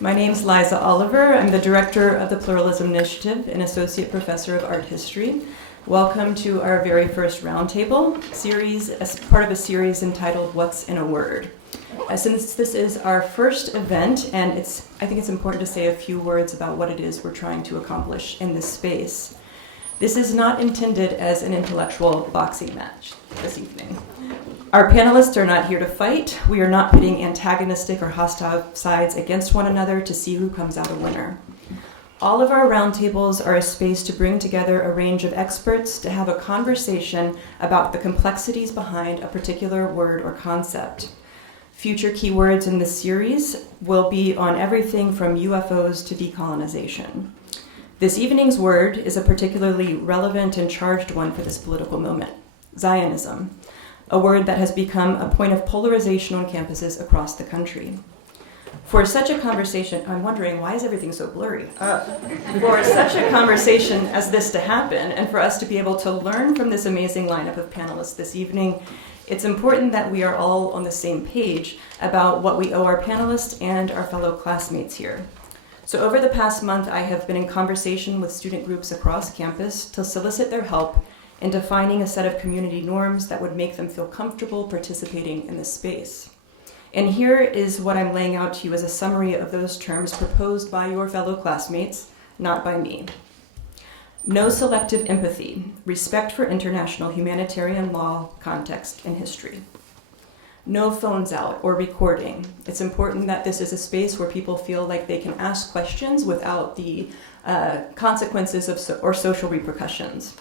My name's Liza Oliver. I'm the director of the Pluralism Initiative and associate professor of art history. Welcome to our very first roundtable series as part of a series entitled What's in a Word? Since this is our first event, and I think it's important to say a few words about what it is we're trying to accomplish in this space. This is not intended as an intellectual boxing match this evening. Our panelists are not here to fight. We are not pitting antagonistic or hostile sides against one another to see who comes out a winner. All of our roundtables are a space to bring together a range of experts to have a conversation about the complexities behind a particular word or concept. Future keywords in this series will be on everything from UFOs to decolonization. This evening's word is a particularly relevant and charged one for this political moment: Zionism, a word that has become a point of polarization on campuses across the country. For such a conversation, I'm wondering, why is everything so blurry? For such a conversation as this to happen, and for us to be able to learn from this amazing lineup of panelists this evening, it's important that we are all on the same page about what we owe our panelists and our fellow classmates here. So over the past month, I have been in conversation with student groups across campus to solicit their help in defining a set of community norms that would make them feel comfortable participating in this space. And here is what I'm laying out to you as a summary of those terms proposed by your fellow classmates, not by me. No selective empathy, respect for international humanitarian law, context, and history. No phones out or recording. It's important that this is a space where people feel like they can ask questions without the consequences or social repercussions.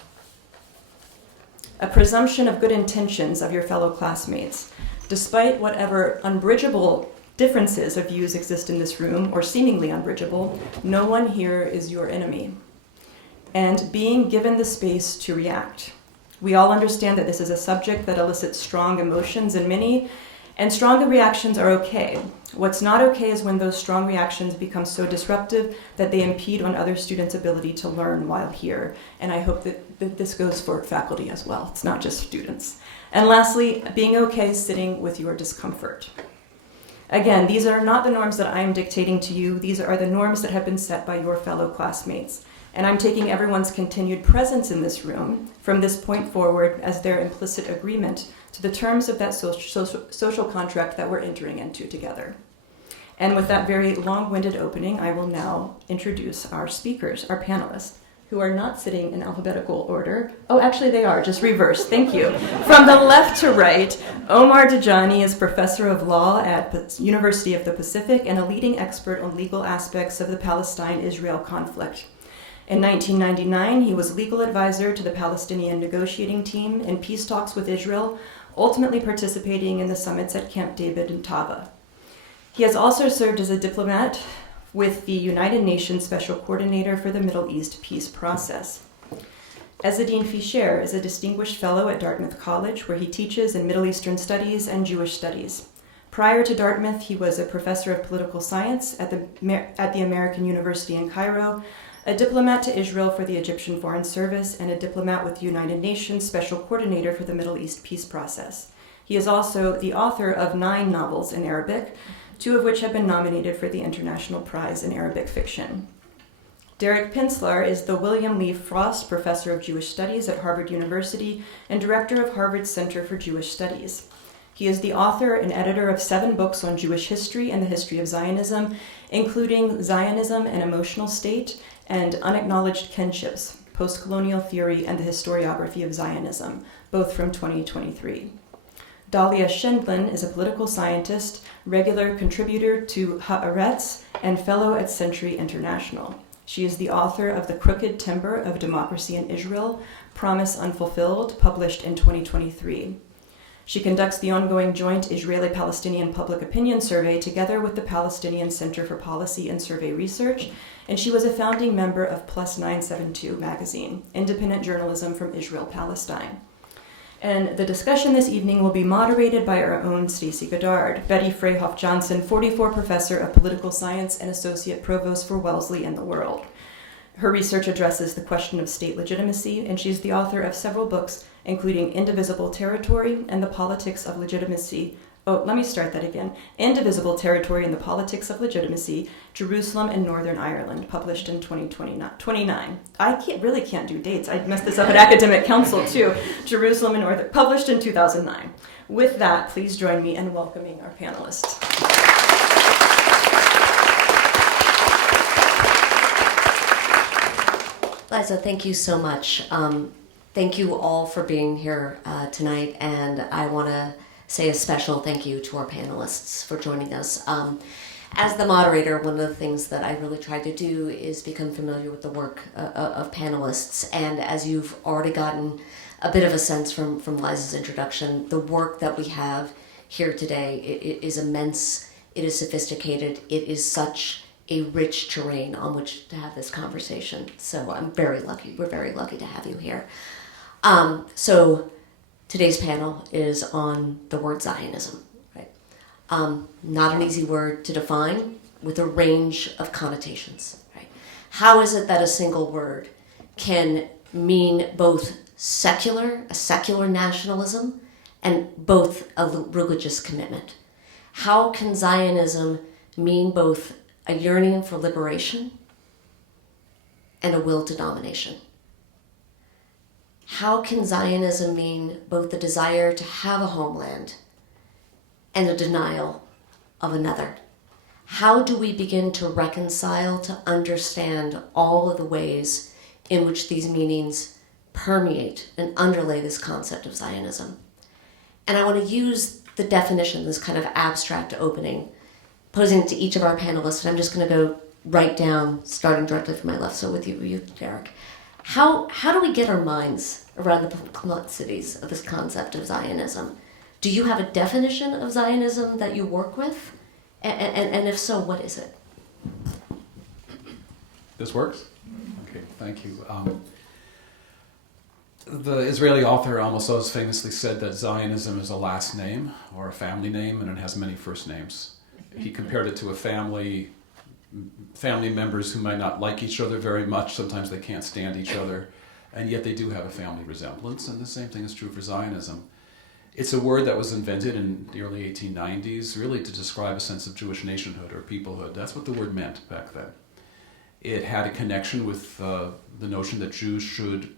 A presumption of good intentions of your fellow classmates. Despite whatever unbridgeable differences of views exist in this room, or seemingly unbridgeable, no one here is your enemy. And being given the space to react. We all understand that this is a subject that elicits strong emotions in many, and strong reactions are okay. What's not okay is when those strong reactions become so disruptive that they impede on other students' ability to learn while here. And I hope that this goes for faculty as well. It's not just students. And lastly, being okay sitting with your discomfort. Again, these are not the norms that I am dictating to you. These are the norms that have been set by your fellow classmates. And I'm taking everyone's continued presence in this room from this point forward as their implicit agreement to the terms of that social contract that we're entering into together. And with that very long-winded opening, I will now introduce our speakers, our panelists, who are not sitting in alphabetical order. Oh, actually they are, just reverse, thank you. From the left to right, Omar Dajani is professor of law at University of the Pacific and a leading expert on legal aspects of the Palestine-Israel conflict. In 1999, he was legal advisor to the Palestinian negotiating team in peace talks with Israel, ultimately participating in the summits at Camp David and Tava. He has also served as a diplomat with the United Nations Special Coordinator for the Middle East Peace Process. Ezzedine Fishere is a distinguished fellow at Dartmouth College, where he teaches in Middle Eastern Studies and Jewish Studies. Prior to Dartmouth, he was a professor of political science at the American University in Cairo, a diplomat to Israel for the Egyptian Foreign Service, and a diplomat with the United Nations Special Coordinator for the Middle East Peace Process. He is also the author of 9 novels in Arabic, 2 of which have been nominated for the International Prize in Arabic Fiction. DerekPenslar is the William Lee Frost Professor of Jewish Studies at Harvard University and director of Harvard's Center for Jewish Studies. He is the author and editor of 7 books on Jewish history and the history of Zionism, including Zionism, An Emotional State, and Unacknowledged Kinships, Postcolonial Theory and the Historiography of Zionism, both from 2023. Dahlia Scheindlin is a political scientist, regular contributor to Haaretz, and fellow at Century International. She is the author of The Crooked Timber of Democracy in Israel, Promise Unfulfilled, published in 2023. She conducts the ongoing joint Israeli-Palestinian Public Opinion Survey together with the Palestinian Center for Policy and Survey Research, and she was a founding member of Plus 972 magazine, independent journalism from Israel-Palestine. And the discussion this evening will be moderated by our own Stacie Goddard, Betty Freyhof Johnson, 44 Professor of Political Science and Associate Provost for Wellesley in the World. Her research addresses the question of state legitimacy, and she's the author of several books, including Indivisible Territory and the Politics of Legitimacy, let me start that again. Indivisible Territory and the Politics of Legitimacy, Jerusalem and Northern Ireland, published in 2029. I really can't do dates. I messed this up at Academic Council too. Jerusalem and Northern, published in 2009. With that, please join me in welcoming our panelists. Liza, thank you so much. Thank you all for being here tonight, and I want to say a special thank you to our panelists for joining us. As the moderator, one of the things that I really try to do is become familiar with the work of panelists, and as you've already gotten a bit of a sense from Liza's introduction, the work that we have here today is immense, it is sophisticated, it is such a rich terrain on which to have this conversation. So I'm very lucky. We're very lucky to have you here. So today's panel is on the word Zionism. Right? Not an easy word to define, with a range of connotations. Right? How is it that a single word can mean both a secular nationalism, and both a religious commitment? How can Zionism mean both a yearning for liberation and a will to domination? How can Zionism mean both the desire to have a homeland and a denial of another? How do we begin to reconcile, to understand all of the ways in which these meanings permeate and underlay this concept of Zionism? And I want to use the definition, this kind of abstract opening, posing it to each of our panelists, and I'm just going to go right down, starting directly from my left, so with you, Derek. How do we get our minds around the complexities of this concept of Zionism? Do you have a definition of Zionism that you work with? And if so, what is it? This works? Okay, thank you. The Israeli author Amos Oz famously said that Zionism is a last name or a family name, and it has many first names. He compared it to a family members who might not like each other very much. Sometimes they can't stand each other, and yet they do have a family resemblance, and the same thing is true for Zionism. It's a word that was invented in the early 1890s, really to describe a sense of Jewish nationhood or peoplehood. That's what the word meant back then. It had a connection with the notion that Jews should,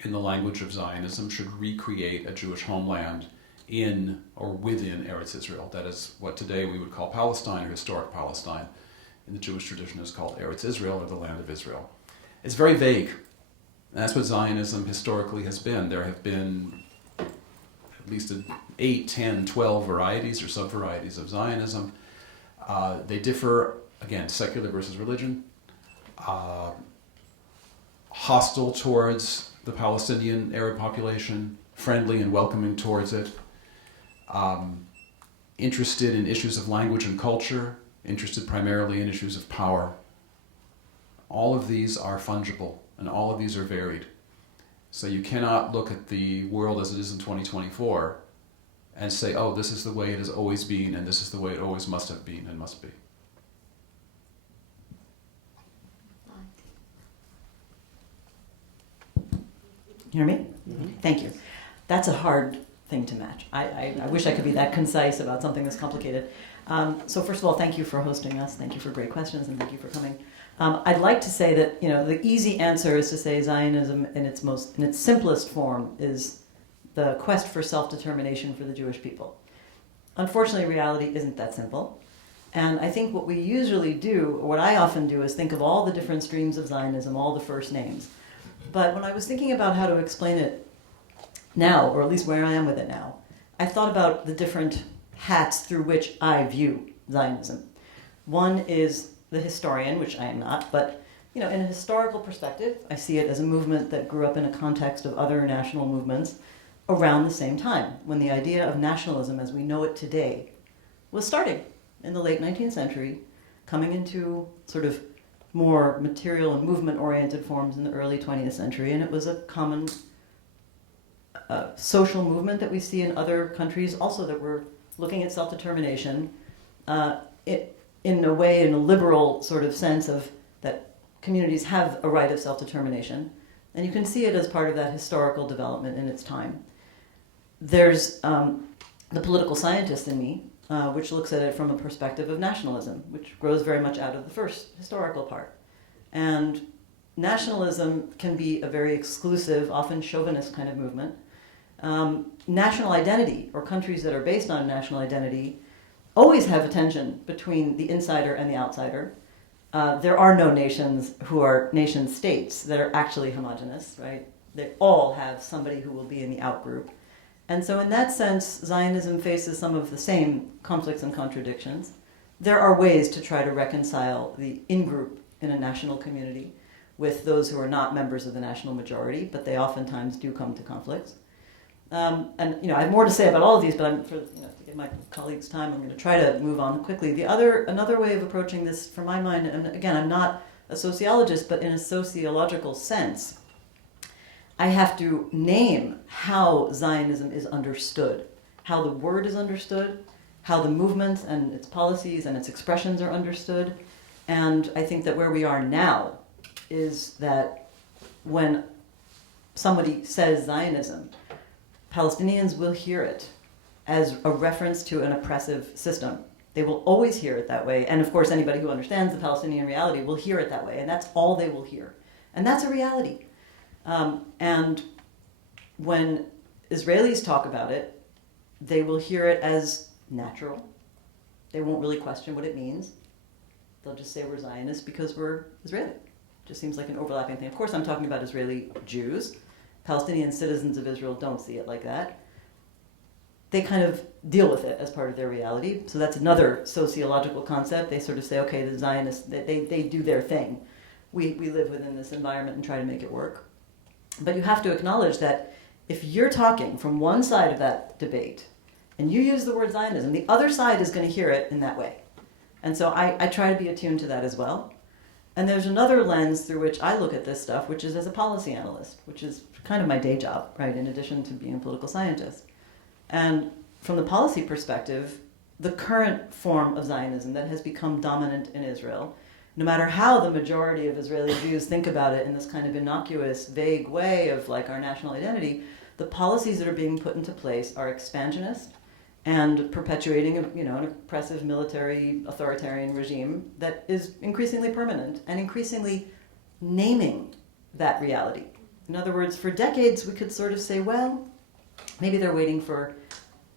in the language of Zionism, should recreate a Jewish homeland in or within Eretz Israel. That is what today we would call Palestine or historic Palestine. In the Jewish tradition is called Eretz Israel, or the land of Israel. It's very vague. And that's what Zionism historically has been. There have been at least 8, 10, 12 varieties or sub-varieties of Zionism. They differ, again, secular versus religion, hostile towards the Palestinian Arab population, friendly and welcoming towards it, interested in issues of language and culture, interested primarily in issues of power. All of these are fungible, and all of these are varied. So you cannot look at the world as it is in 2024 and say, oh, this is the way it has always been, and this is the way it always must have been and must be. Hear me? Mm-hmm. Thank you. That's a hard thing to match. I wish I could be that concise about something that's complicated. So first of all, thank you for hosting us. Thank you for great questions, and thank you for coming. I'd like to say that the easy answer is to say Zionism in its simplest form is the quest for self-determination for the Jewish people. Unfortunately, reality isn't that simple. And I think what we usually do, or what I often do, is think of all the different streams of Zionism, all the first names. But when I was thinking about how to explain it now, or at least where I am with it now, I thought about the different hats through which I view Zionism. One is the historian, which I am not, but in a historical perspective, I see it as a movement that grew up in a context of other national movements around the same time, when the idea of nationalism as we know it today was starting in the late 19th century, coming into sort of more material and movement-oriented forms in the early 20th century, and it was a common social movement that we see in other countries also that were looking at self-determination in a way, in a liberal sort of sense of that communities have a right of self-determination, and you can see it as part of that historical development in its time. There's the political scientist in me, which looks at it from a perspective of nationalism, which grows very much out of the first historical part. And nationalism can be a very exclusive, often chauvinist kind of movement. National identity, or countries that are based on national identity, always have a tension between the insider and the outsider. There are no nations who are nation states that are actually homogenous, right? They all have somebody who will be in the outgroup. And so in that sense, Zionism faces some of the same conflicts and contradictions. There are ways to try to reconcile the in-group in a national community with those who are not members of the national majority, but they oftentimes do come to conflicts. And I have more to say about all of these, but to give my colleagues time, I'm going to try to move on quickly. Another way of approaching this, from my mind, and again, I'm not a sociologist, but in a sociological sense, I have to name how Zionism is understood, how the word is understood, how the movement and its policies and its expressions are understood. And I think that where we are now is that when somebody says Zionism, Palestinians will hear it as a reference to an oppressive system. They will always hear it that way. And of course, anybody who understands the Palestinian reality will hear it that way. And that's all they will hear. And that's a reality. And when Israelis talk about it, they will hear it as natural. They won't really question what it means. They'll just say we're Zionists because we're Israeli. It just seems like an overlapping thing. Of course, I'm talking about Israeli Jews. Palestinian citizens of Israel don't see it like that. They kind of deal with it as part of their reality. So that's another sociological concept. They sort of say, okay, the Zionists, they do their thing. We live within this environment and try to make it work. But you have to acknowledge that if you're talking from one side of that debate and you use the word Zionism, the other side is going to hear it in that way. And so I try to be attuned to that as well. And there's another lens through which I look at this stuff, which is as a policy analyst, which is kind of my day job, right, in addition to being a political scientist. And from the policy perspective, the current form of Zionism that has become dominant in Israel, no matter how the majority of Israeli Jews think about it in this kind of innocuous, vague way of like our national identity, the policies that are being put into place are expansionist and perpetuating an oppressive military authoritarian regime that is increasingly permanent and increasingly naming that reality. In other words, for decades we could sort of say, well, maybe they're waiting for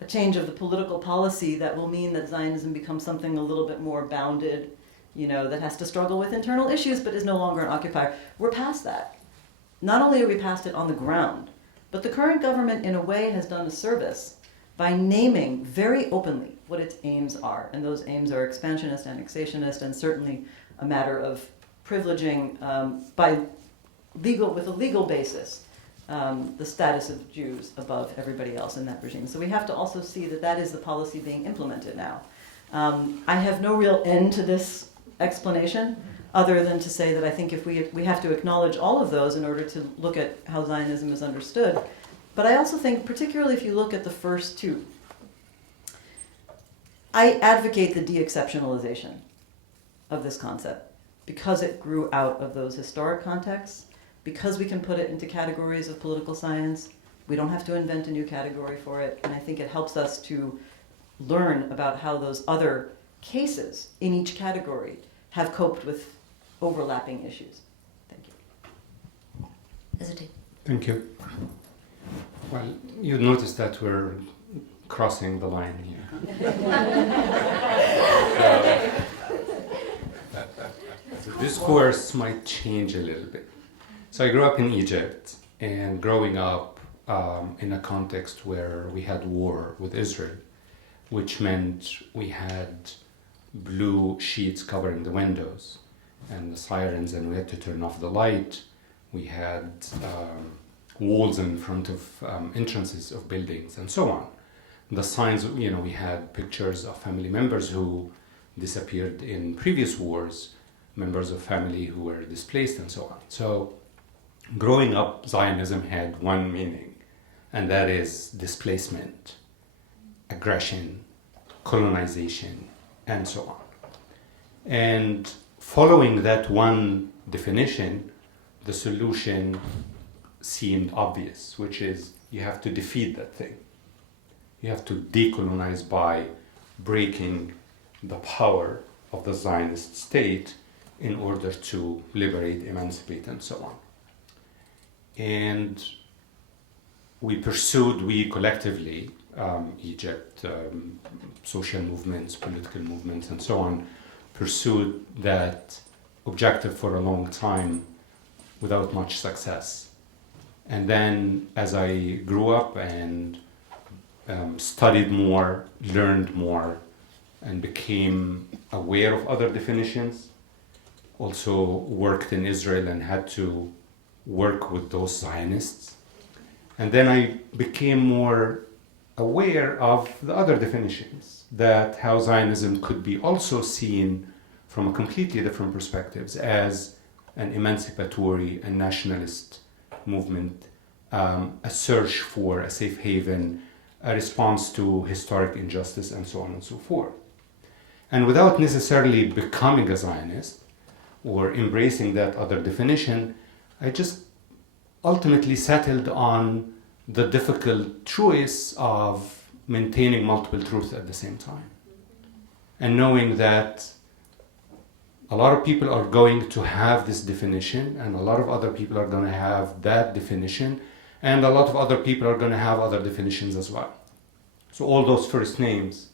a change of the political policy that will mean that Zionism becomes something a little bit more bounded, that has to struggle with internal issues but is no longer an occupier. We're past that. Not only are we past it on the ground, but the current government in a way has done a service by naming very openly what its aims are. And those aims are expansionist, annexationist, and certainly a matter of privileging with a legal basis the status of Jews above everybody else in that regime. So we have to also see that is the policy being implemented now. I have no real end to this explanation other than to say that I think if we have to acknowledge all of those in order to look at how Zionism is understood. But I also think, particularly if you look at the first two, I advocate the de-exceptionalization of this concept because it grew out of those historic contexts, because we can put it into categories of political science. We don't have to invent a new category for it, and I think it helps us to learn about how those other cases in each category have coped with overlapping issues. Thank you. Ezzedine. Thank you. Well, you notice that we're crossing the line here. So, the discourse might change a little bit. So I grew up in Egypt, and growing up in a context where we had war with Israel, which meant we had blue sheets covering the windows and the sirens, and we had to turn off the light. We had walls in front of entrances of buildings and so on. The signs, we had pictures of family members who disappeared in previous wars, members of family who were displaced and so on. So growing up, Zionism had one meaning, and that is displacement, aggression, colonization, and so on. And following that one definition, the solution seemed obvious, which is you have to defeat that thing. You have to decolonize by breaking the power of the Zionist state in order to liberate, emancipate, and so on. And we collectively, Egypt, social movements, political movements, and so on, pursued that objective for a long time without much success. And then as I grew up and studied more, learned more, and became aware of other definitions, also worked in Israel and had to work with those Zionists. And then I became more aware of the other definitions, that how Zionism could be also seen from a completely different perspectives as an emancipatory and nationalist movement, a search for a safe haven, a response to historic injustice, and so on and so forth. And without necessarily becoming a Zionist or embracing that other definition, I just ultimately settled on the difficult choice of maintaining multiple truths at the same time. And knowing that a lot of people are going to have this definition, and a lot of other people are going to have that definition, and a lot of other people are going to have other definitions as well. So all those first names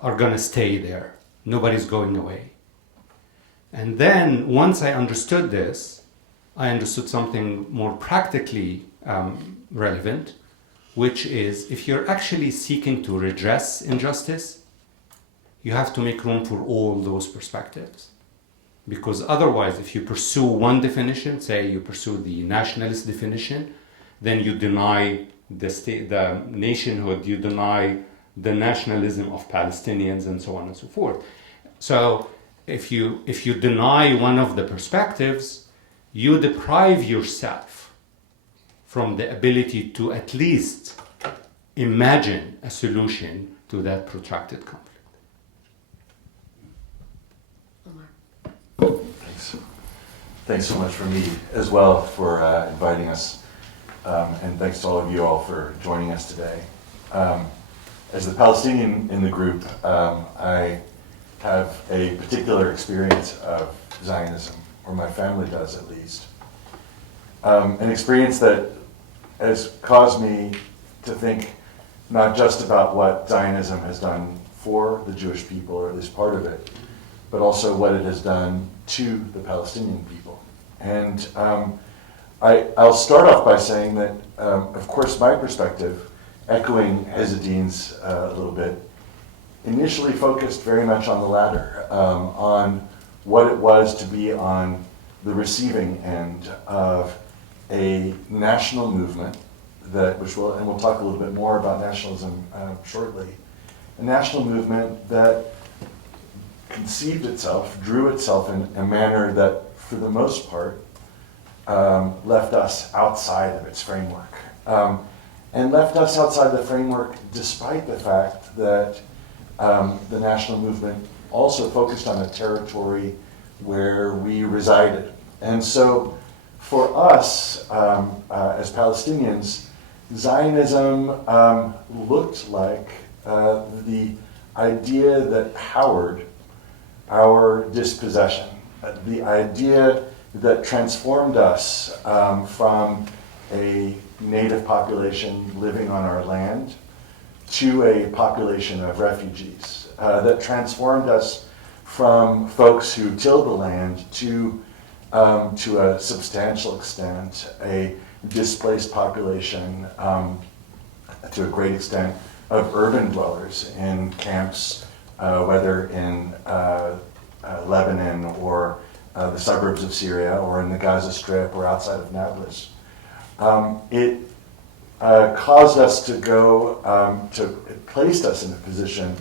are going to stay there. Nobody's going away. And then once I understood this, I understood something more practically relevant, which is if you're actually seeking to redress injustice, you have to make room for all those perspectives. Because otherwise, if you pursue one definition, say you pursue the nationalist definition, then you deny the state, the nationhood, you deny the nationalism of Palestinians, and so on and so forth. So if you deny one of the perspectives, you deprive yourself from the ability to at least imagine a solution to that protracted conflict. Thanks so much from me as well for inviting us, and thanks to all of you all for joining us today. As the Palestinian in the group, I have a particular experience of Zionism, or my family does at least. An experience that has caused me to think not just about what Zionism has done for the Jewish people, or at least part of it, but also what it has done to the Palestinian people. And I'll start off by saying that, of course, my perspective, echoing Ezzedine's a little bit, initially focused very much on the latter, on what it was to be on the receiving end of a national movement that, and we'll talk a little bit more about nationalism shortly, a national movement that conceived itself, drew itself in a manner that, for the most part, left us outside of its framework. And left us outside the framework despite the fact that the national movement also focused on a territory where we resided. And so for us, as Palestinians, Zionism looked like the idea that powered our dispossession, the idea that transformed us from a native population living on our land to a population of refugees, that transformed us from folks who tilled the land to a substantial extent, a displaced population, to a great extent, of urban dwellers in camps, whether in Lebanon or the suburbs of Syria or in the Gaza Strip or outside of Nablus. It caused us to go, it placed us in a position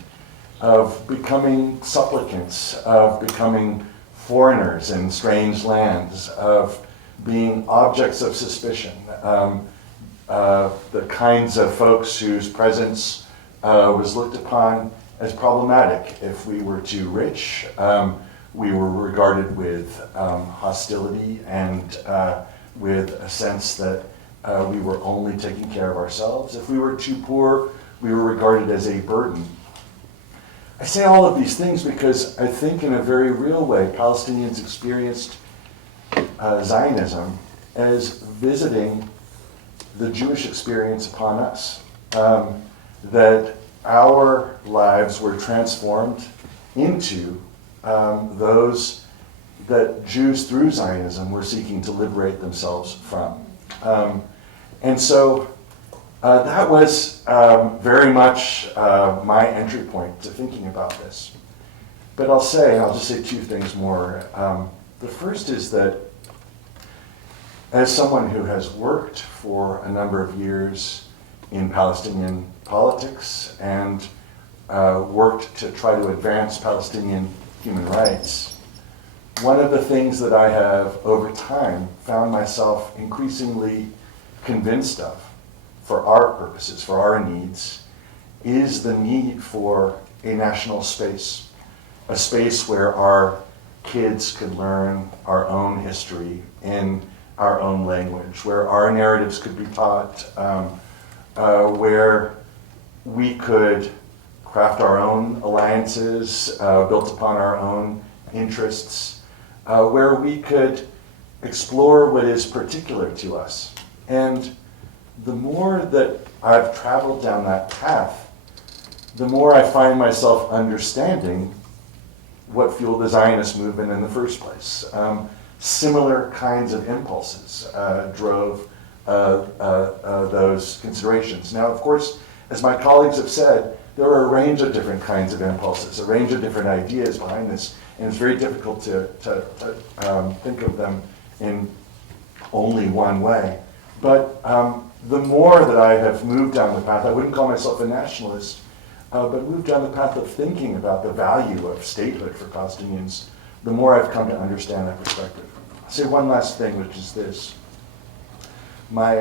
of becoming supplicants, of becoming foreigners in strange lands, of being objects of suspicion, the kinds of folks whose presence was looked upon as problematic. If we were too rich, we were regarded with hostility and with a sense that we were only taking care of ourselves. If we were too poor, we were regarded as a burden. I say all of these things because I think in a very real way, Palestinians experienced Zionism as visiting the Jewish experience upon us. That our lives were transformed into those that Jews through Zionism were seeking to liberate themselves from. And so that was very much my entry point to thinking about this. But I'll just say two things more. The first is that as someone who has worked for a number of years in Palestinian politics and worked to try to advance Palestinian human rights, one of the things that I have over time found myself increasingly convinced of for our purposes, for our needs, is the need for a national space, a space where our kids could learn our own history in our own language, where our narratives could be taught, where we could craft our own alliances built upon our own interests, where we could explore what is particular to us. And the more that I've traveled down that path, the more I find myself understanding what fueled the Zionist movement in the first place. Similar kinds of impulses drove those considerations. Now, of course, as my colleagues have said, there are a range of different kinds of impulses, a range of different ideas behind this, and it's very difficult to think of them in only one way. But the more that I have moved down the path, I wouldn't call myself a nationalist, but moved down the path of thinking about the value of statehood for Palestinians, the more I've come to understand that perspective. I'll say one last thing, which is this. My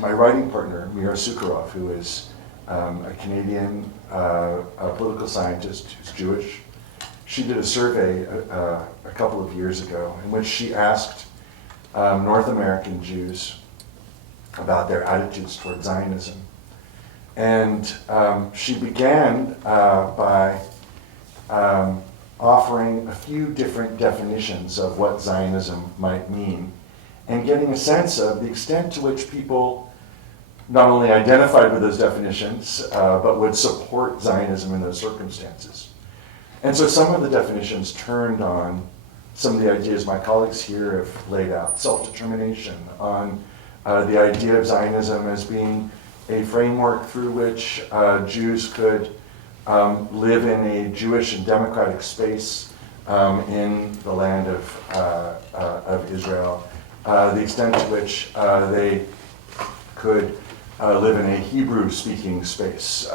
writing partner, Mira Sukharov, who is a Canadian a political scientist who's Jewish, she did a survey a couple of years ago in which she asked North American Jews about their attitudes toward Zionism. And she began by offering a few different definitions of what Zionism might mean, and getting a sense of the extent to which people not only identified with those definitions, but would support Zionism in those circumstances. And so some of the definitions turned on some of the ideas my colleagues here have laid out, self-determination, on the idea of Zionism as being a framework through which Jews could live in a Jewish and democratic space in the land of Israel, the extent to which they could live in a Hebrew-speaking space.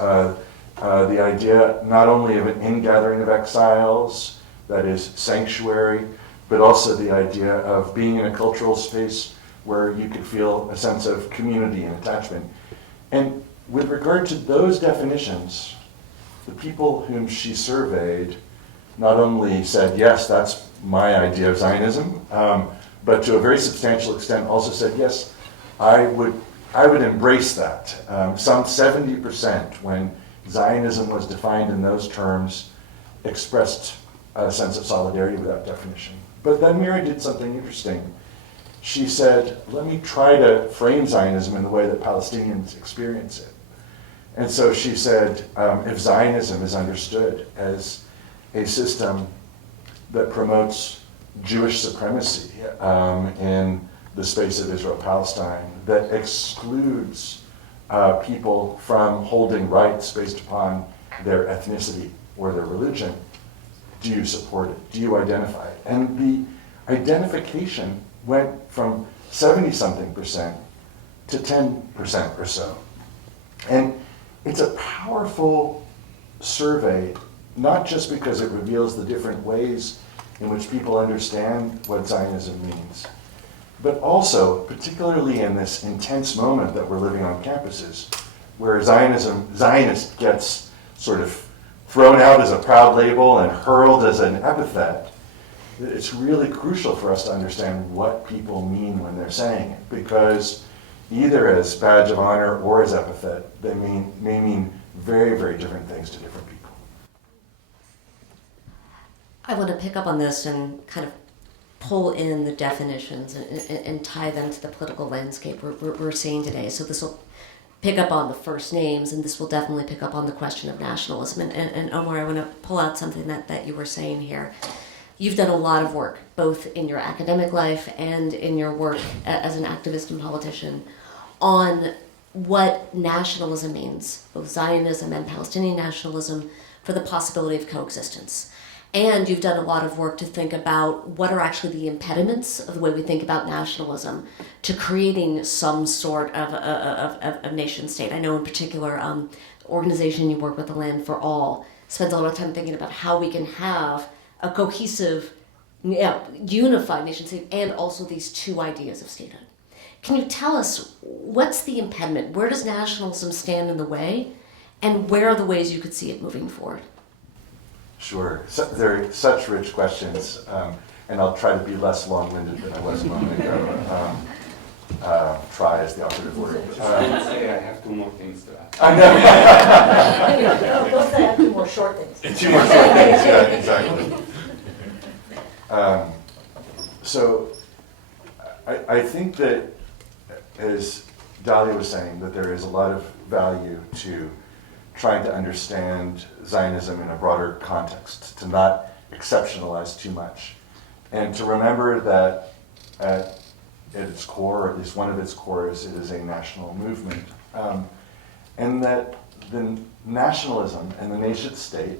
The idea not only of an ingathering of exiles, that is sanctuary, but also the idea of being in a cultural space where you could feel a sense of community and attachment. And with regard to those definitions, the people whom she surveyed not only said, yes, that's my idea of Zionism, but to a very substantial extent also said, yes, I would embrace that. Some 70%, when Zionism was defined in those terms, expressed a sense of solidarity with that definition. But then Mira did something interesting. She said, let me try to frame Zionism in the way that Palestinians experience it. And so she said, if Zionism is understood as a system that promotes Jewish supremacy in the space of Israel-Palestine, that excludes people from holding rights based upon their ethnicity or their religion, do you support it? Do you identify it? And the identification went from 70-something% to 10% or so. And it's a powerful survey, not just because it reveals the different ways in which people understand what Zionism means, but also, particularly in this intense moment that we're living on campuses, where Zionist gets sort of thrown out as a proud label and hurled as an epithet, it's really crucial for us to understand what people mean when they're saying it, because either as badge of honor or as epithet, they may mean very, very different things to different people. I want to pick up on this and kind of pull in the definitions and tie them to the political landscape we're seeing today. So this will pick up on the first names, and this will definitely pick up on the question of nationalism. And Omar, I want to pull out something that you were saying here. You've done a lot of work, both in your academic life and in your work as an activist and politician, on what nationalism means, both Zionism and Palestinian nationalism, for the possibility of coexistence. And you've done a lot of work to think about what are actually the impediments of the way we think about nationalism to creating some sort of nation state. I know in particular, the organization you work with, The Land for All, spends a lot of time thinking about how we can have a cohesive, unified nation state and also these two ideas of statehood. Can you tell us what's the impediment? Where does nationalism stand in the way? And where are the ways you could see it moving forward? Sure. So, they're such rich questions, and I'll try to be less long-winded than I was a moment ago. Try is the operative word. I have two more things to add. I know. Don't say I have two more short things. Two more short things, yeah, exactly. So I think that, as Dahlia was saying, that there is a lot of value to trying to understand Zionism in a broader context, to not exceptionalize too much, and to remember that at its core, or at least one of its cores, it is a national movement, and that the nationalism and the nation state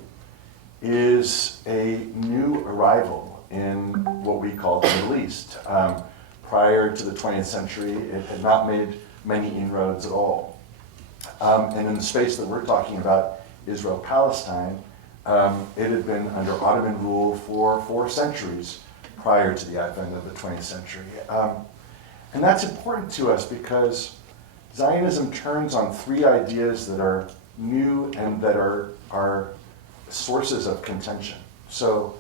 is a new arrival in what we call the Middle East. Prior to the 20th century, it had not made many inroads at all. And in the space that we're talking about, Israel-Palestine, it had been under Ottoman rule for 4 centuries prior to the advent of the 20th century. And that's important to us because Zionism turns on 3 ideas that are new and that are sources of contention. So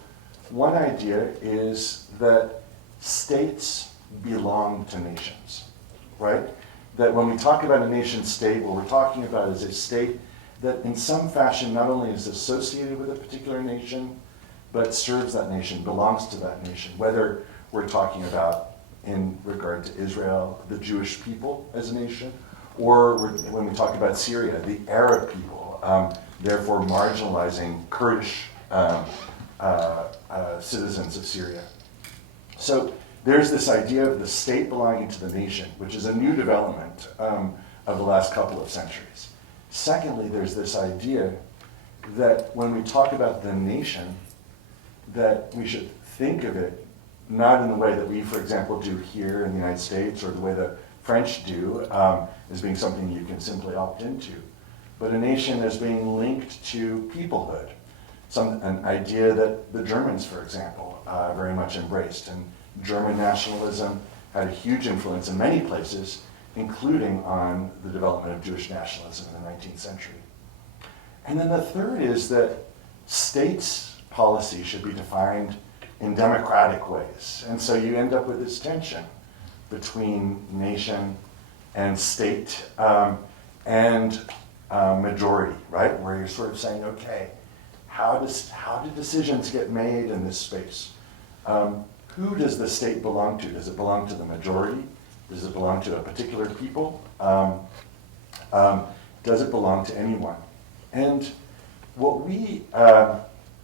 one idea is that states belong to nations, right? That when we talk about a nation state, what we're talking about is a state that in some fashion not only is associated with a particular nation, but serves that nation, belongs to that nation. Whether we're talking about, in regard to Israel, the Jewish people as a nation, or when we talk about Syria, the Arab people, therefore marginalizing Kurdish citizens of Syria. So there's this idea of the state belonging to the nation, which is a new development of the last couple of centuries. Secondly, there's this idea that when we talk about the nation, that we should think of it not in the way that we, for example, do here in the United States, or the way the French do, as being something you can simply opt into, but a nation as being linked to peoplehood, an idea that the Germans, for example, very much embraced. And German nationalism had a huge influence in many places, including on the development of Jewish nationalism in the 19th century. And then the third is that states' policy should be defined in democratic ways. And so you end up with this tension between nation and state and majority, right? Where you're sort of saying, okay, how do decisions get made in this space? Who does the state belong to? Does it belong to the majority? Does it belong to a particular people? Does it belong to anyone? And what we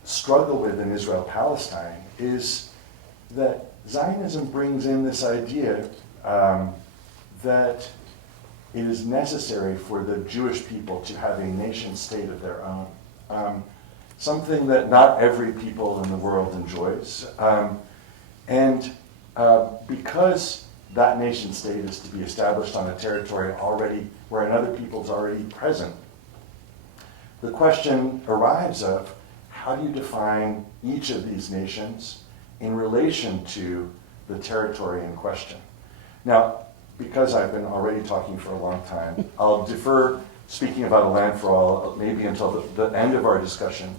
struggle with in Israel-Palestine is that Zionism brings in this idea that it is necessary for the Jewish people to have a nation state of their own. Something that not every people in the world enjoys. And because that nation state is to be established on a territory already where another people's already present, the question arrives of how do you define each of these nations in relation to the territory in question? Now, because I've been already talking for a long time, I'll defer speaking about a land for all maybe until the end of our discussion.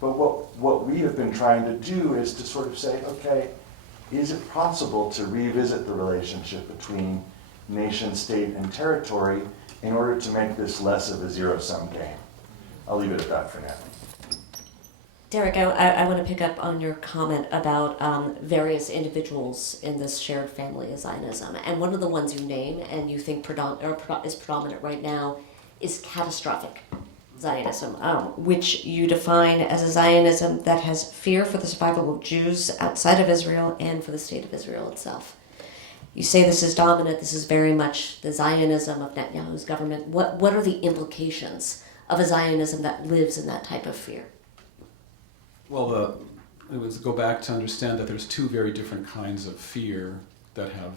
But what we have been trying to do is to sort of say, okay, is it possible to revisit the relationship between nation, state, and territory in order to make this less of a zero-sum game? I'll leave it at that for now. Derek, I want to pick up on your comment about various individuals in this shared family of Zionism. And one of the ones you name and you think is predominant right now is catastrophic Zionism, which you define as a Zionism that has fear for the survival of Jews outside of Israel and for the state of Israel itself. You say this is dominant, this is very much the Zionism of Netanyahu's government. What are the implications of a Zionism that lives in that type of fear? Well, it was go back to understand that there's two very different kinds of fear that have